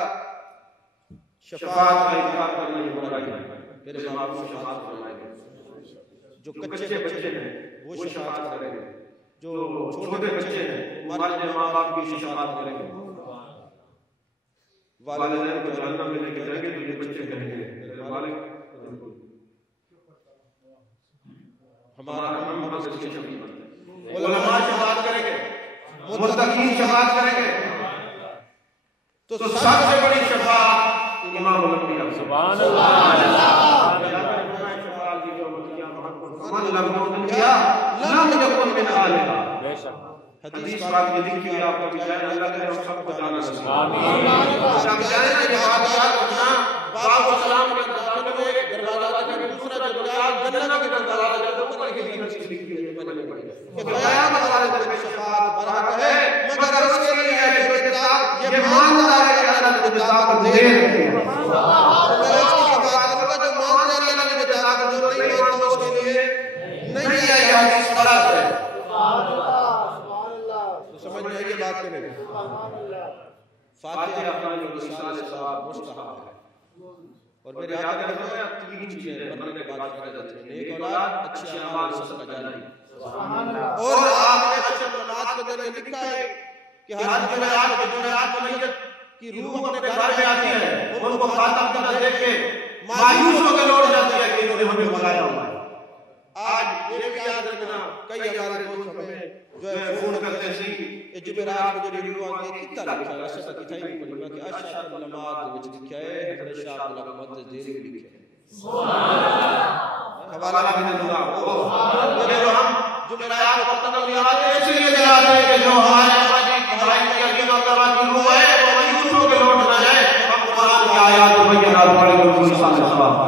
شفاعت کا انکار کرنا یہ برا ہے میرے باپ کو شفاعت فرمائے گا جو کچے بچے ہیں وہ شفاعت کریں گے جو چھوٹے بچے ہیں والد ماں باپ کی شفاعت کریں گے والدین کو جہنم میں لے کے جائیں گے تو یہ بچے کہیں گے میرے والد ہمارا کام ہم سے شفاعت علماء شفاعت کریں گے متقین شفاعت کریں گے تو سب سے بڑی شفاعت امام الانبیاء سبحان اللہ من لم يكن بها لم يكن من آلها حدیث پاک میں لکھی ہے آپ کو بجائے اللہ کے ہم سب کو جانا سکتا آمین سب جانے نا یہ بات یاد رکھنا باپ و سلام کے داخل میں ایک دروازہ تھا کہ دوسرا دروازہ جنت کے دروازہ جب اوپر لکھی ہے حدیث لکھی ہے میں نے پڑھی کہ قیامت والے دن میں شفاعت برحق ہے مگر اس کے لیے ہے جو کتاب یہ مانتا ہے کہ اللہ نے کتاب کو دے رکھی ہے میں اس کی شفاعت کروں گا جو مانتا ہے اللہ نے کتاب کو جو نہیں مانتا اس کے لیے نہیں ہے یہ حدیث غلط ہے سمجھ میں آئیے بات کے نہیں فاتحہ پڑھنا جو رسالہ ثواب مستحب ہے اور میرے آقا نے فرمایا تین چیزیں مرنے کے بعد پیدا جاتی ہیں نیک اولاد اچھے اعمال صدقہ جاری اور آپ نے اچھے اولاد کے دل میں لکھا ہے کہ ہر جمعرات کو میت کی روح اپنے گھر میں آتی ہے ان کو خاتم کا دیکھ کے مایوس ہو کے لوٹ جاتی ہے کہ انہوں نے ہمیں بلایا ہوا ہے آج یہ بھی یاد رکھنا کئی ہمارے دوست ہمیں جو ہے فون کرتے سی یہ جمعرات کو جو روح آتی ہے کتنا لکھا ہے ایسا کتھا ہی نہیں پڑھیں گا کہ اشعت علامات وچ لکھا ہے حضرت شاہ علامات دیر بھی لکھا ہے حوالہ بھی دلوں یہ جو ہم جمعرات کو پتہ نہیں آتے اس لیے جلاتے ہیں کہ جو ہمارے بھائی کی عقیدہ اور تباہ کی روح ہے وہ مایوس ہو کے لوٹ نہ جائے ہم قرآن کی آیات و بینات پڑھ کر اس کا ثواب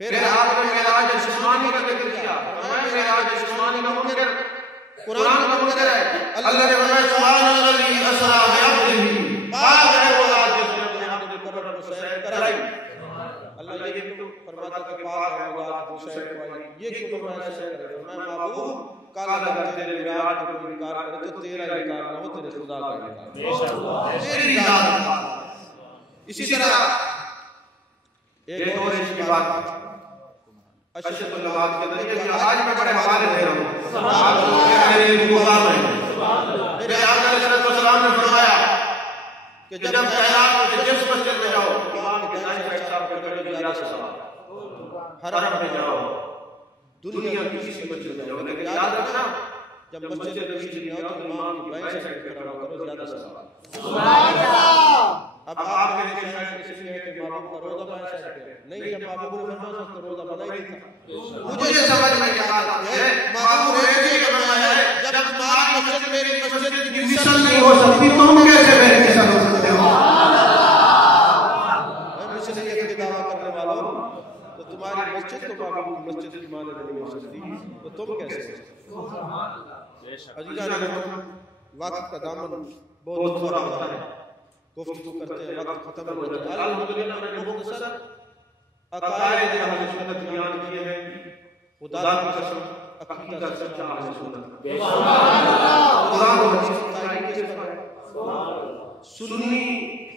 پھر آپ نے معراج جسمانی کا ذکر کیا معراج جسمانی کا منکر قرآن کا منکر ہے اللہ نے فرمایا سبحان الذی اسری بعبدہ پاک ہے وہ ذات جس نے اپنے عبد کو قبر کو سیر کرائی اللہ یہ فرماتا کہ پاک ہے وہ ذات جو سیر کرائی یہ کیوں فرمایا سیر کرائی فرمایا محبوب کل اگر تیرے معراج کو کوئی انکار کرے تو تیرا انکار نہ ہو، تیرے خدا کا انکار، تیری ذات۔ اسی طرح ایک اور اس کی بات اشد النماز کے اندر یہ آج میں بڑے حوالے دے رہا ہوں، آپ میرے مقام ہے۔ میرے آقا علیہ السلام نے فرمایا کہ جب کائنات میں جس مسجد میں جاؤ، امام کے دائیں سائڈ صاحب کے بڑے زیادہ ثواب، حرم میں جاؤ، دنیا کی کسی مسجد میں جاؤ، لیکن یاد رکھنا جب مسجد نبوی میں آؤ تو امام کی بائیں سائڈ پہ کھڑا کرو، زیادہ ثواب۔ سبحان اللہ۔ اب آپ کہنے کے شاید کسی میں ہے کہ محبوب کا روزہ بائیں سائڈ پہ، نہیں جب محبوب نے فرمایا اس کا روزہ بنا ہی نہیں تھا۔ مجھے سمجھ میں کیا آتا ہے، محبوب نے یہ فرمایا ہے جب تمہاری مسجد میری مسجد کی مثل نہیں ہو سکتی، تم کیسے میرے مثل ہو سکتے ہو؟ میں مثلیت کی دعویٰ کرنے والوں تو تمہاری مسجد تو محبوب کی مسجد کی مانے نہیں ہو سکتی، تو تم کیسے ہو؟ عزیزان وقت کا دامن بہت تھوڑا ہوتا ہے، گفتگو کرتے ہیں وقت ختم ہو جاتا ہے۔ الحمدللہ میں نے مختصر عقائد اہل سنت بیان کیے ہیں، خدا کی قسم عقیدہ سچا اہل سنت، قرآن و حدیث کی تعلیم کس پر ہے؟ سنی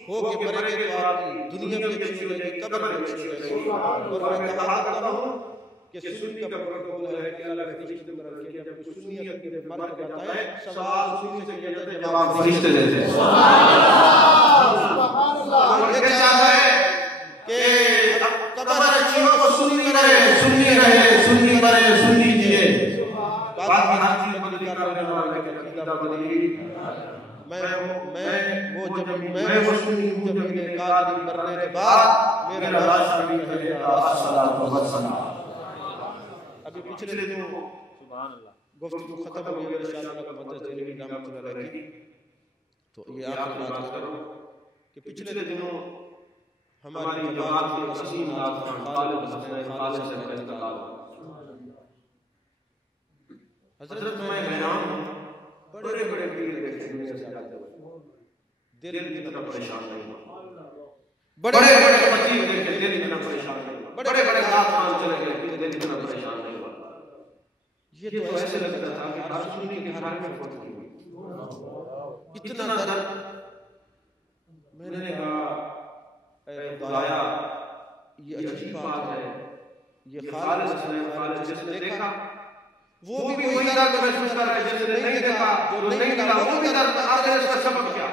ہو کے مرے گے تو آپ کی دنیا بھی اچھی ہو جائے گی، قبر بھی اچھی ہو جائے گی۔ اور میں کہا کرتا ہوں کہ سنی کا پروٹوکول ہے کہ اللہ کے فرشتے میں رکھے جب کوئی سنی عقیدے مر کے جاتا ہے سوال سنی سے کیا جاتا ہے، جواب فرشتے دیتے ہیں۔ اور یہ چاہتا ہے کہ قبر اچھی ہو تو سنی رہے، سنی رہے، سنی رہے، سنی جیے، بات کی ہر چیز بدلی کر رہے ہیں کہ عقیدہ بدلی۔ میں وہ سنی ہوں جب میرے قادری مرنے کے بعد میرا راستہ بھی کہے گا الصلاۃ والسلام۔ ابھی پچھلے دنوں گفتگو ختم ہو گئی میرے شاہ کا مدرس دہلوی رحمۃ اللہ علیہ کی، تو یہ آخری بات کروں کہ پچھلے دنوں ہماری جماعت کے عظیم ناظرین خالد حسین خالد سے انتقال ہوا۔ حضرت میں حیران ہوں، بڑے بڑے پیر دیکھے دنیا سے آتے ہوئے، دل اتنا پریشان نہیں ہوا، بڑے بڑے فقیر دیکھے دل اتنا پریشان نہیں ہوا، بڑے بڑے آسمان چلے گئے دل اتنا پریشان نہیں ہوا۔ یہ تو ایسے لگتا تھا کہ ہر سنی کے گھر میں فوت ہوئی، اتنا درد۔ میں نے کہا اے خدایا یہ عجیب بات ہے، یہ خالد حسین خالد جس نے دیکھا وہ بھی وہی درد محسوس کر کے جس نے نہیں دیکھا، جو نہیں ملا وہ بھی درد، آخر اس کا سبب کیا؟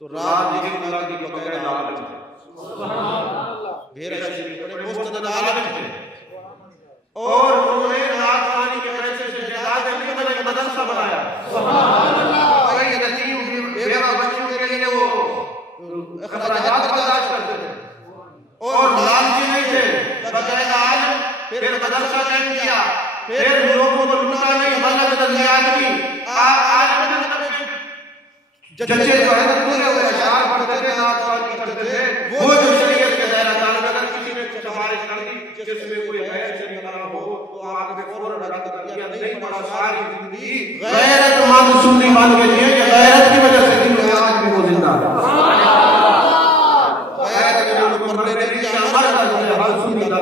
تو رات یہ اللہ کی بقید عالم تھے، بھیرہ شریف بڑے مستند عالم تھے، اور انہوں نے رات خانی کے پیسے سے جہاد علی میں ایک مدرسہ بنایا۔ سبحان اللہ۔ اور یہ یتیم بیوہ بچوں کے لیے وہ اخراجات برداشت کرتے تھے اور لالچی نہیں تھے، بقید عالم، پھر مدرسہ قائم کیا، پھر لوگوں کو لوٹا نہیں، ملت درمیان کی عالم ججے جو ہے پورے ہوئے اشعار پڑھتے تھے، نعت خوانی کرتے تھے، وہ جو شریعت کے دائرہ دار میں اگر کسی نے سفارش کر دی جس میں کوئی غیر شریعت نہ ہو تو آپ نے فوراً رد کر دیا، نہیں پڑھا، ساری زندگی غیرت مند سنی مان کے لیے کہ غیرت کی وجہ سے دن میں آج بھی وہ زندہ ہے۔ غیرت کے لوگ مرنے نہیں دیا، ہر طرح سے ہر سنی دا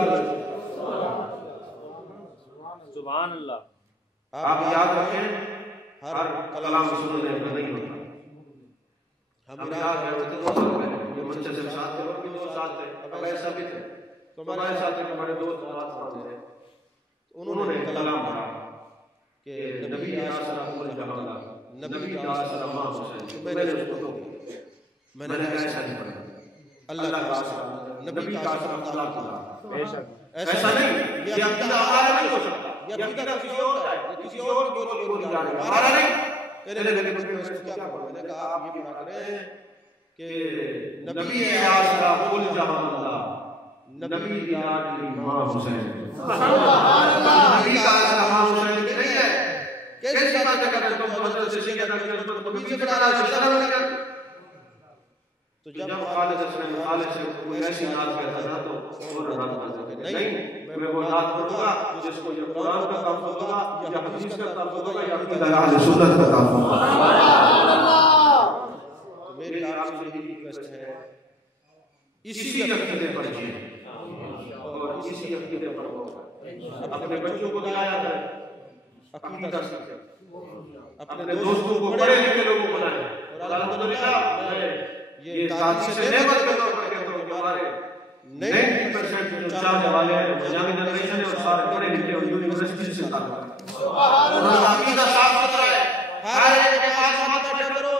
سبحان اللہ۔ آپ یاد رکھیں ہر کلام سننے میں نہیں ہوتا۔ ہم یاد رکھتے تھے یہ منچے سے ساتھ تھے اور بھی وہ ساتھ تھے، اب ایسا بھی تھے تو ہمارے ساتھ ایک ہمارے دوست بات پڑھتے تھے، انہوں نے کلام پڑھا کہ نبی آسرا عمر جہاں نبی آسرا ماں حسین، میں نے اس کو دیا، میں نے ایسا نہیں پڑھا، اللہ کا آسرا نبی کا آسرا اللہ کا، ایسا نہیں، یہ عقیدہ ہمارا نہیں ہو سکتا، یہ عقیدہ کسی اور کا ہے، یہ کسی اور کی بولی جانے ہمارا نہیں۔ کہنے لگے مجھ میں اس کو کیا پڑھا؟ میں نے کہا آپ یہ پڑھا کریں کہ نبی آسرا قل جہاں اللہ، نبی لاڈلی ماں حسین۔ سبحان اللہ۔ نبی کا آسرا ماں حسین نہیں ہے، کیسی بات کرتے ہیں تم حضرت سے شیعہ کا نسبت نبی سے بڑھا رہا ہے، شرم نہیں کرتے؟ تو جب خالد حسین خالد سے کوئی ایسی نعت کہتا تھا تو فوراً رد کرتے تھے، نہیں میں وہ نعت پڑھوں گا جس کو یہ قرآن کا کام ہوگا یا حدیث کا کام ہوگا یا عقیدہ اہل سنت کا کام ہوگا۔ تو میری آپ سے یہی ریکویسٹ ہے، اسی عقیدے پر جیئے اور اسی عقیدے پر ہوگا، اپنے بچوں کو لایا کریں، عقیدہ سیکھیں، اپنے دوستوں کو پڑھے لکھے لوگوں کو بنائیں. اور الحمدللہ میں یہ تعزیز سے نعمت کے طور پر کہتا ہوں کہ ہمارے 90% جو چاہنے والے ہیں مجامی جنریشن ہے اور سارے پڑھے لکھے اور یونیورسٹی سے تعلق ہے. اور عقیدہ صاف ستھرا ہے. ہر ایک کے پاس مت بیٹھا کرو.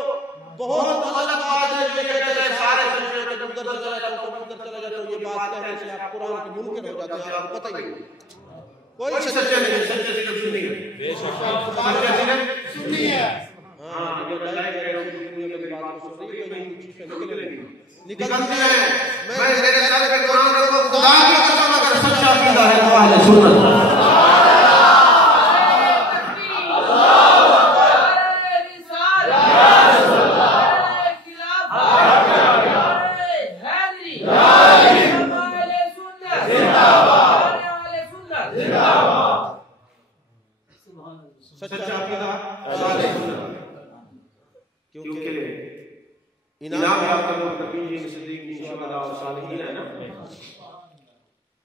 بہت غلط بات ہے یہ کہتے ہیں سارے سبجیکٹ میں کمپیوٹر چلا جاتا ہوں کمپیوٹر چلا جاتا ہوں. یہ بات کہنے سے آپ قرآن کے منکر ہو جاتے ہیں. آپ کو پتہ ہی نہیں کوئی سچے نہیں ہے. سچے صرف سنی ہے. بے شک سچے صرف سنی ہے. ہاں جو لائف کہہ رہے ہو دنیا کی بات کو سن رہی ہے کہیں چیزیں نکلتی ہیں. میں میرے خیال کے قرآن کو خدا کی قسم اگر سچا عقیدہ ہے تو اہل سنت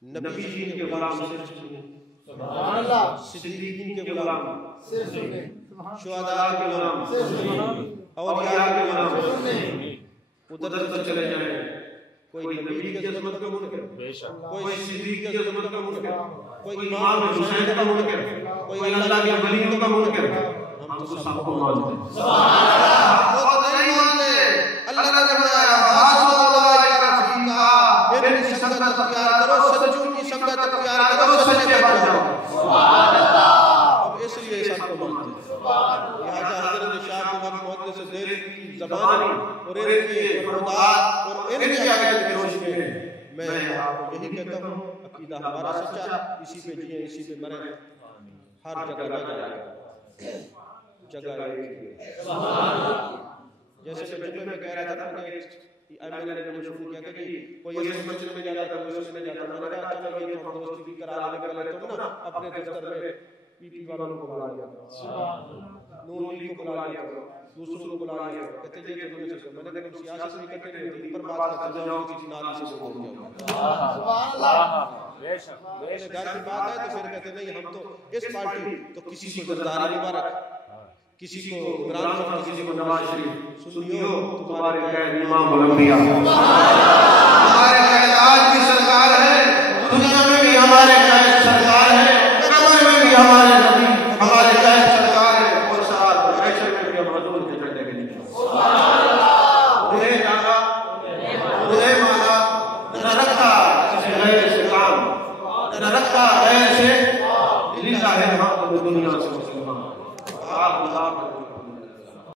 نبی جی کے غلام سبحان اللہ صدیقین کے غلام شہداء کے غلام اولیاء کے غلام ادھر ادھر چلے جائیں. کوئی نبی کی عظمت کا منکر, کوئی صدیق کی عظمت کا منکر, کوئی امام حسین کا منکر, کوئی اللہ کے ولیوں کا منکر. ہم تو سب کو مانتے ہیں. سبحان اللہ. وہ تو نہیں مانتے. اللہ نے فرمایا حاصل اولئک رفیقا, ان کی سنگت اختیار کرو, سچوں کی سنگت اختیار کرو, سچے بن جاؤ. سبحان اللہ. اب اس لیے سب کو مانتے ہیں. لہذا حضرت شاہ امام محدث دہلوی کی زبان اور ان کی فرمودات اور ان کی عقیدت کی روشنی میں میں آپ کو یہی کہتا ہوں عقیدہ ہمارا سچا, اسی پہ جئیں اسی پہ مریں. ہر جگہ نہ جائیں, جگہ ایک ہے. جیسے میں جمعے میں کہہ رہا تھا کہ میں نے جو شروع کیا کہ کوئی اس مسجد میں جاتا ہے کوئی اس میں جاتا ہے. میں نے کہا چلو یہ تو ہم دوستی بھی کرا لیں پہلے تم نا اپنے دفتر میں پی پی والوں کو بلا لیا کرو, نون لیگ کو بلا لیا کرو, دوسروں کو بلا لیا کرو. کہتے ہیں یہ تو میں نے کہا سیاست نہیں کرتے نہیں پر بات کرتے جاؤ کسی نالی سے بول جاؤ. سبحان اللہ. بے شک گھر کی بات ہے تو پھر کہتے نہیں ہم تو اس پارٹی تو کسی کو زرداری مبارک, کسی کو عمران خان, کسی کو نواز شریف. سنیو تمہارے غیر امام الانبیاء.